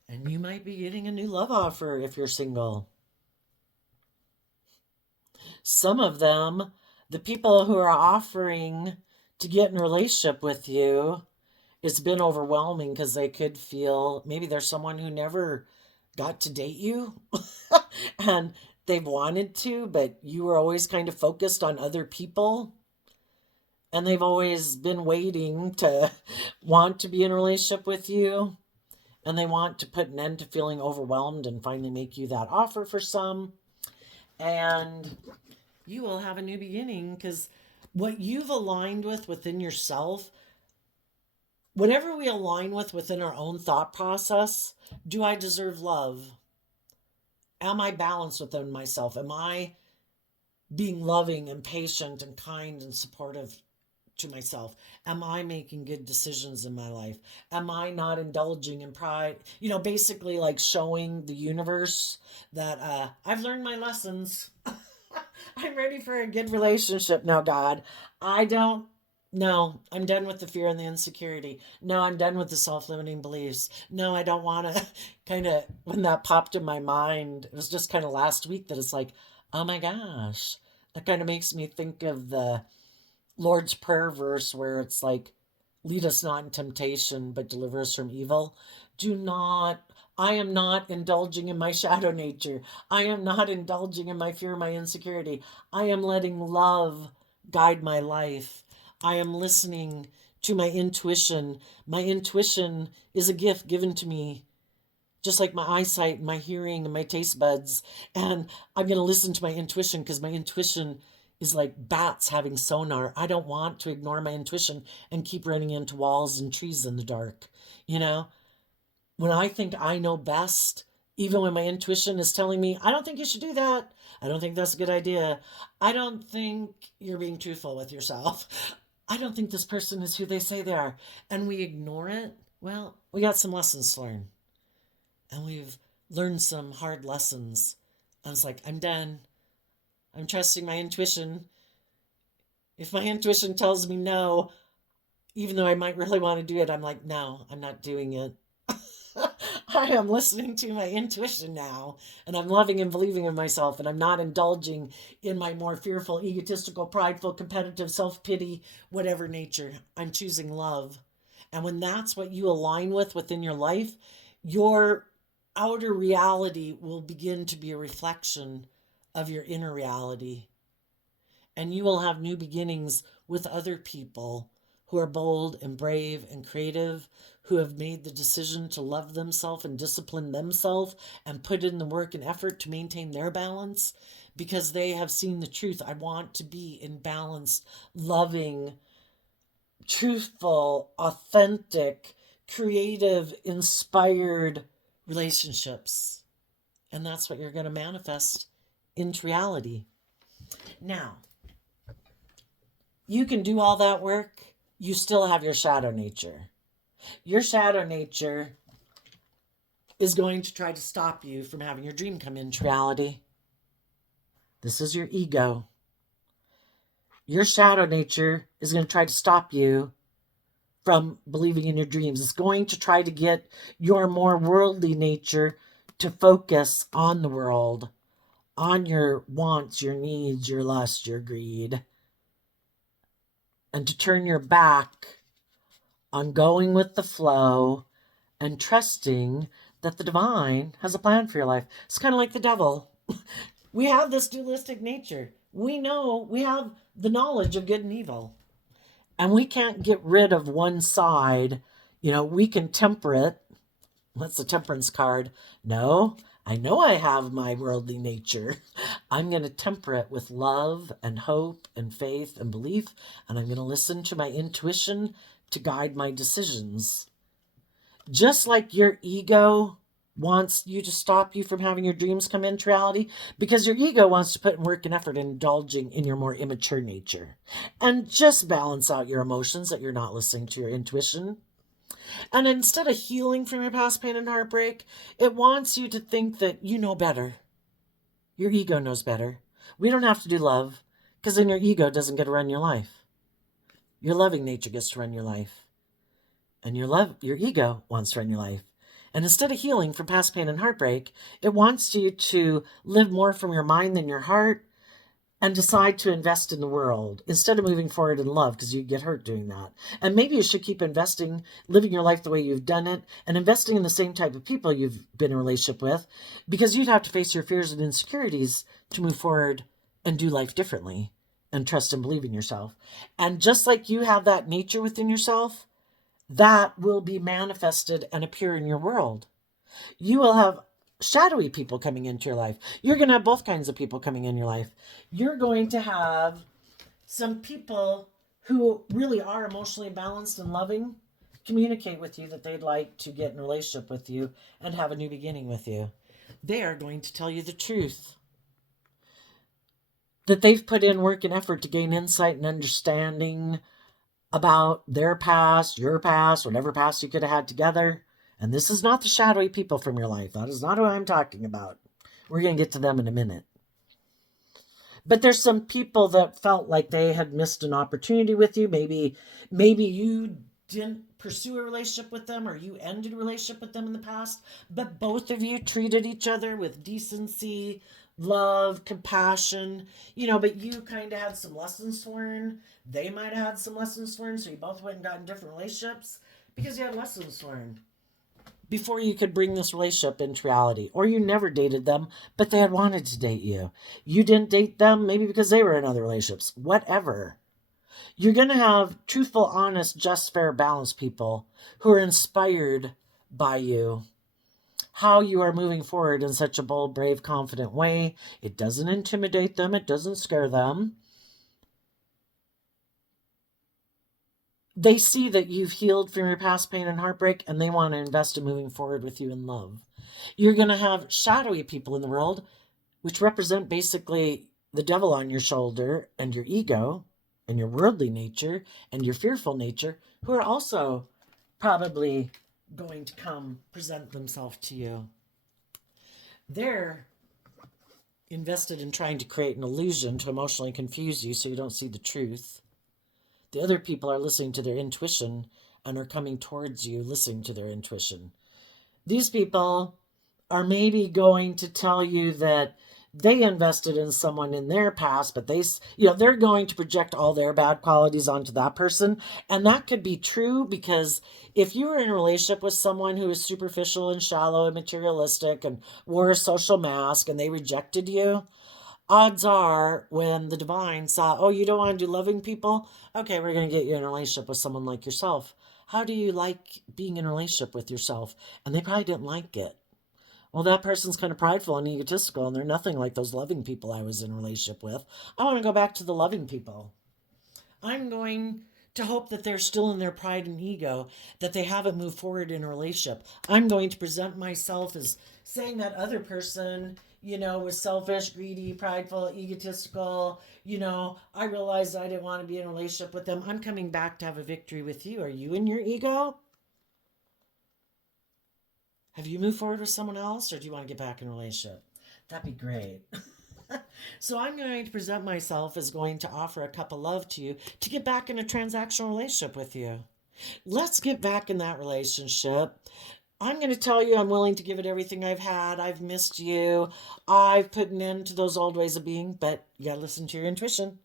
And you might be getting a new love offer if you're single. Some of them, the people who are offering to get in a relationship with you, it's been overwhelming because they could feel maybe there's someone who never got to date you and they've wanted to, but you were always kind of focused on other people. And they've always been waiting to want to be in a relationship with you. And they want to put an end to feeling overwhelmed and finally make you that offer for some. And you will have a new beginning, because what you've aligned with within yourself, whatever we align with within our own thought process, do I deserve love? Am I balanced within myself? Am I being loving and patient and kind and supportive to myself? Am I making good decisions in my life? Am I not indulging in pride? Basically like showing the universe that I've learned my lessons. I'm ready for a good relationship now, God. No, I'm done with the fear and the insecurity. No, I'm done with the self-limiting beliefs. No, I don't want to kind of, when that popped in my mind, it was just kind of last week that it's like, oh my gosh, that kind of makes me think of the Lord's Prayer verse where it's like, lead us not in temptation, but deliver us from evil. I am not indulging in my shadow nature. I am not indulging in my fear, my insecurity. I am letting love guide my life. I am listening to my intuition. My intuition is a gift given to me, just like my eyesight, my hearing, and my taste buds. And I'm going to listen to my intuition, because my intuition is like bats having sonar. I don't want to ignore my intuition and keep running into walls and trees in the dark. When I think I know best, even when my intuition is telling me, I don't think you should do that. I don't think that's a good idea. I don't think you're being truthful with yourself. I don't think this person is who they say they are. And we ignore it. Well, we got some lessons to learn. And we've learned some hard lessons. I was like, I'm done. I'm trusting my intuition. If my intuition tells me no, even though I might really want to do it, I'm like, no, I'm not doing it. I am listening to my intuition now, and I'm loving and believing in myself, and I'm not indulging in my more fearful, egotistical, prideful, competitive, self-pity, whatever nature. I'm choosing love. And when that's what you align with within your life, your outer reality will begin to be a reflection of your inner reality. And you will have new beginnings with other people who are bold and brave and creative, who have made the decision to love themselves and discipline themselves and put in the work and effort to maintain their balance because they have seen the truth. I want to be in balanced, loving, truthful, authentic, creative, inspired relationships. And that's what you're going to manifest into reality. Now, you can do all that work. You still have your shadow nature. Your shadow nature is going to try to stop you from having your dream come into reality. This is your ego. Your shadow nature is going to try to stop you from believing in your dreams. It's going to try to get your more worldly nature to focus on the world, on your wants, your needs, your lust, your greed, and to turn your back on going with the flow and trusting that the divine has a plan for your life. It's kind of like the devil. We have this dualistic nature. We know we have the knowledge of good and evil. And we can't get rid of one side. We can temper it. What's the temperance card? No, I know I have my worldly nature. I'm going to temper it with love and hope and faith and belief. And I'm going to listen to my intuition to guide my decisions. Just like your ego wants you to stop you from having your dreams come into reality, because your ego wants to put in work and effort in indulging in your more immature nature and just balance out your emotions that you're not listening to your intuition. And instead of healing from your past pain and heartbreak, it wants you to think that you know better. Your ego knows better. We don't have to do love, because then your ego doesn't get to run your life. Your loving nature gets to run your life. And your ego wants to run your life. And instead of healing from past pain and heartbreak, it wants you to live more from your mind than your heart and decide to invest in the world instead of moving forward in love, because you get hurt doing that. And maybe you should keep investing, living your life the way you've done it, and investing in the same type of people you've been in a relationship with, because you'd have to face your fears and insecurities to move forward and do life differently and trust and believe in yourself. And just like you have that nature within yourself, that will be manifested and appear in your world. You will have shadowy people coming into your life. You're going to have both kinds of people coming in your life. You're going to have some people who really are emotionally balanced and loving communicate with you that they'd like to get in a relationship with you and have a new beginning with you. They are going to tell you the truth, that they've put in work and effort to gain insight and understanding about their past, your past, whatever past you could have had together. And this is not the shadowy people from your life. That is not who I'm talking about. We're going to get to them in a minute. But there's some people that felt like they had missed an opportunity with you. Maybe you didn't pursue a relationship with them, or you ended a relationship with them in the past, but both of you treated each other with decency, love, compassion, but you kind of had some lessons learned. They might have had some lessons learned, so you both went and got in different relationships because you had lessons learned before you could bring this relationship into reality. Or you never dated them, but they had wanted to date you. You didn't date them, maybe because they were in other relationships. Whatever. You're going to have truthful, honest, just, fair, balanced people who are inspired by you. How you are moving forward in such a bold, brave, confident way. It doesn't intimidate them. It doesn't scare them. They see that you've healed from your past pain and heartbreak, and they want to invest in moving forward with you in love. You're going to have shadowy people in the world, which represent basically the devil on your shoulder and your ego and your worldly nature and your fearful nature, who are also probably going to come present themselves to you. They're invested in trying to create an illusion to emotionally confuse you so you don't see the truth. The other people are listening to their intuition and are coming towards you listening to their intuition. These people are maybe going to tell you that they invested in someone in their past, but they're going to project all their bad qualities onto that person. And that could be true, because if you were in a relationship with someone who was superficial and shallow and materialistic and wore a social mask and they rejected you, Odds are when the divine saw, oh, you don't want to do loving people? Okay, we're going to get you in a relationship with someone like yourself. How do you like being in a relationship with yourself? And they probably didn't like it. Well, that person's kind of prideful and egotistical, and they're nothing like those loving people I was in a relationship with. I want to go back to the loving people. I'm going to hope that they're still in their pride and ego, that they haven't moved forward in a relationship. I'm going to present myself as saying that other person, was selfish, greedy, prideful, egotistical. I realized I didn't want to be in a relationship with them. I'm coming back to have a victory with you. Are you in your ego? Have you moved forward with someone else, or do you want to get back in a relationship? That'd be great. So I'm going to present myself as going to offer a cup of love to you to get back in a transactional relationship with you. Let's get back in that relationship. I'm going to tell you I'm willing to give it everything I've had. I've missed you. I've put an end to those old ways of being, but you got to listen to your intuition.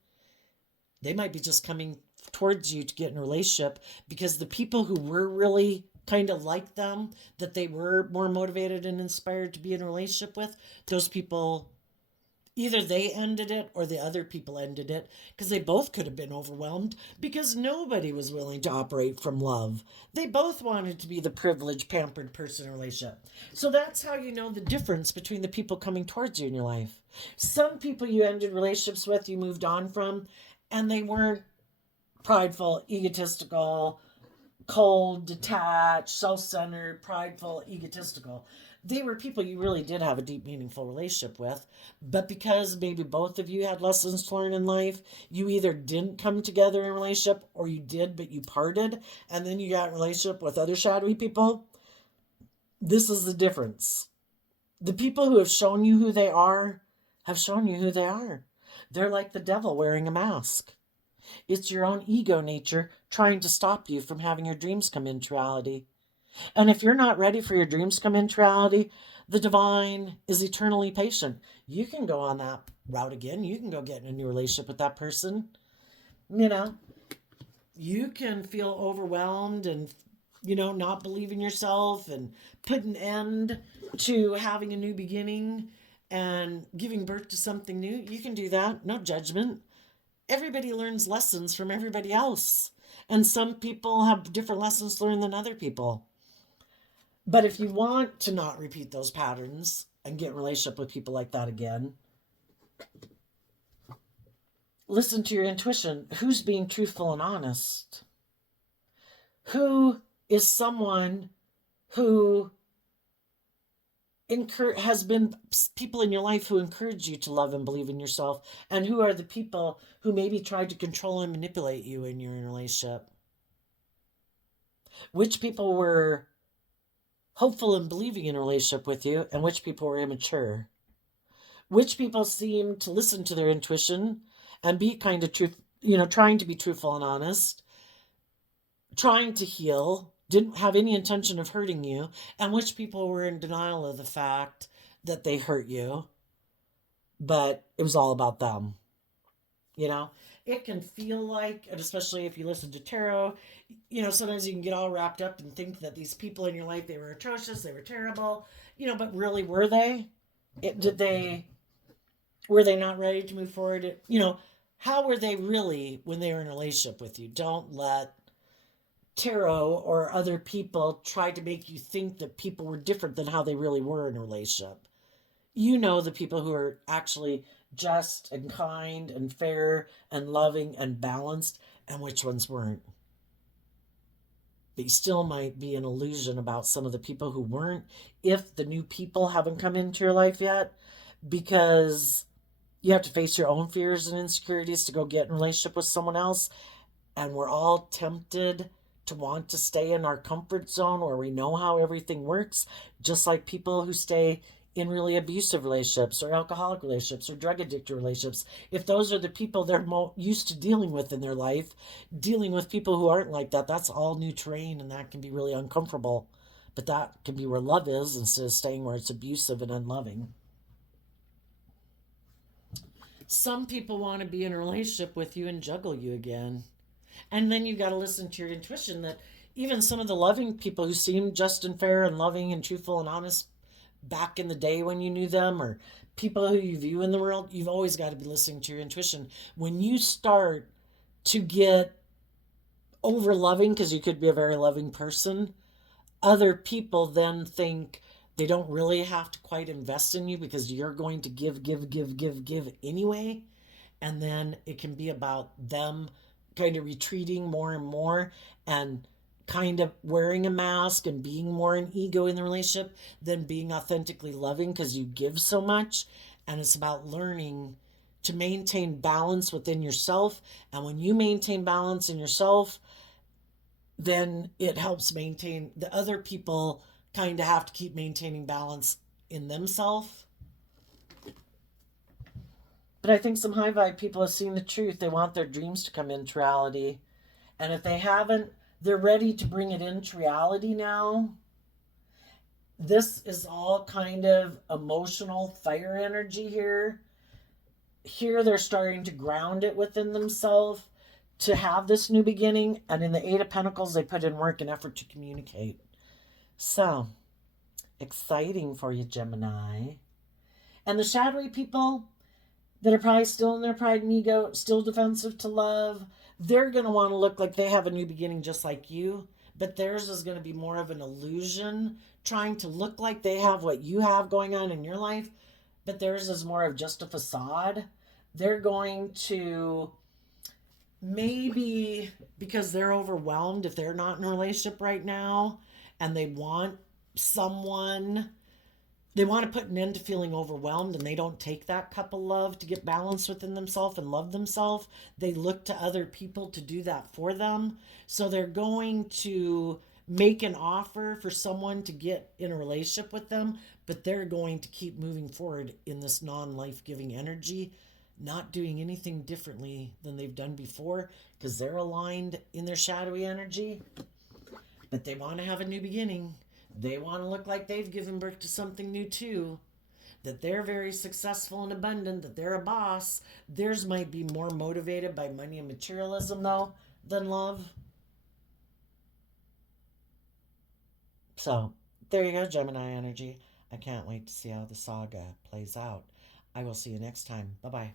They might be just coming towards you to get in a relationship because the people who were really kind of like them, that they were more motivated and inspired to be in a relationship with, those people, either they ended it or the other people ended it, because they both could have been overwhelmed because nobody was willing to operate from love. They both wanted to be the privileged, pampered person in a relationship. So that's how you know the difference between the people coming towards you in your life. Some people you ended relationships with, you moved on from, and they weren't prideful, egotistical, cold, detached, self centered, prideful, egotistical. They were people you really did have a deep, meaningful relationship with. But because maybe both of you had lessons to learn in life, you either didn't come together in a relationship or you did, but you parted. And then you got in a relationship with other shadowy people. This is the difference. The people who have shown you who they are have shown you who they are. They're like the devil wearing a mask. It's your own ego nature trying to stop you from having your dreams come into reality. And if you're not ready for your dreams to come into reality, the divine is eternally patient. You can go on that route again. You can go get in a new relationship with that person. You know, you can feel overwhelmed and, not believe in yourself and put an end to having a new beginning and giving birth to something new. You can do that. No judgment. Everybody learns lessons from everybody else. And some people have different lessons to learn than other people. But if you want to not repeat those patterns and get in a relationship with people like that again, listen to your intuition. Who's being truthful and honest? Who is someone who has been people in your life who encourage you to love and believe in yourself? And who are the people who maybe tried to control and manipulate you in your relationship? Which people were hopeful and believing in a relationship with you, and which people were immature? Which people seem to listen to their intuition and be kind of truth, trying to be truthful and honest, trying to heal, didn't have any intention of hurting you, and which people were in denial of the fact that they hurt you, but it was all about them. You know, it can feel like, and especially if you listen to tarot, sometimes you can get all wrapped up and think that these people in your life, they were atrocious, they were terrible, but really, were they? Were they not ready to move forward? How were they really when they were in a relationship with you? Don't let tarot or other people try to make you think that people were different than how they really were in a relationship. You know the people who are actually just and kind and fair and loving and balanced, and which ones weren't. But you still might be an illusion about some of the people who weren't if the new people haven't come into your life yet, because you have to face your own fears and insecurities to go get in a relationship with someone else. And we're all tempted to want to stay in our comfort zone where we know how everything works, just like people who stay in really abusive relationships or alcoholic relationships or drug addicted relationships. If those are the people they're used to dealing with in their life, dealing with people who aren't like that, that's all new terrain, and that can be really uncomfortable. But that can be where love is, instead of staying where it's abusive and unloving. Some people want to be in a relationship with you and juggle you again. And then you got to listen to your intuition that even some of the loving people who seem just and fair and loving and truthful and honest back in the day when you knew them, or people who you view in the world, you've always got to be listening to your intuition. When you start to get over loving, because you could be a very loving person, other people then think they don't really have to quite invest in you because you're going to give anyway. And then it can be about them kind of retreating more and more and kind of wearing a mask and being more an ego in the relationship than being authentically loving because you give so much. And it's about learning to maintain balance within yourself. And when you maintain balance in yourself, then it helps maintain the other people kind of have to keep maintaining balance in themselves. But I think some high vibe people have seen the truth. They want their dreams to come into reality. And if they haven't, they're ready to bring it into reality now. This is all kind of emotional fire energy here. Here they're starting to ground it within themselves to have this new beginning. And in the Eight of Pentacles, they put in work and effort to communicate. So, exciting for you, Gemini. And the shadowy people that are probably still in their pride and ego, still defensive to love, they're going to want to look like they have a new beginning just like you, but theirs is going to be more of an illusion, trying to look like they have what you have going on in your life, but theirs is more of just a facade. They're going to maybe, because they're overwhelmed, if they're not in a relationship right now and they want someone, they want to put an end to feeling overwhelmed, and they don't take that cup of love to get balanced within themselves and love themselves. They look to other people to do that for them. So they're going to make an offer for someone to get in a relationship with them, but they're going to keep moving forward in this non-life giving energy, not doing anything differently than they've done before because they're aligned in their shadowy energy, but they want to have a new beginning. They want to look like they've given birth to something new too, that they're very successful and abundant, that they're a boss. Theirs might be more motivated by money and materialism though than love. So there you go, Gemini energy. I can't wait to see how the saga plays out. I will see you next time. Bye bye.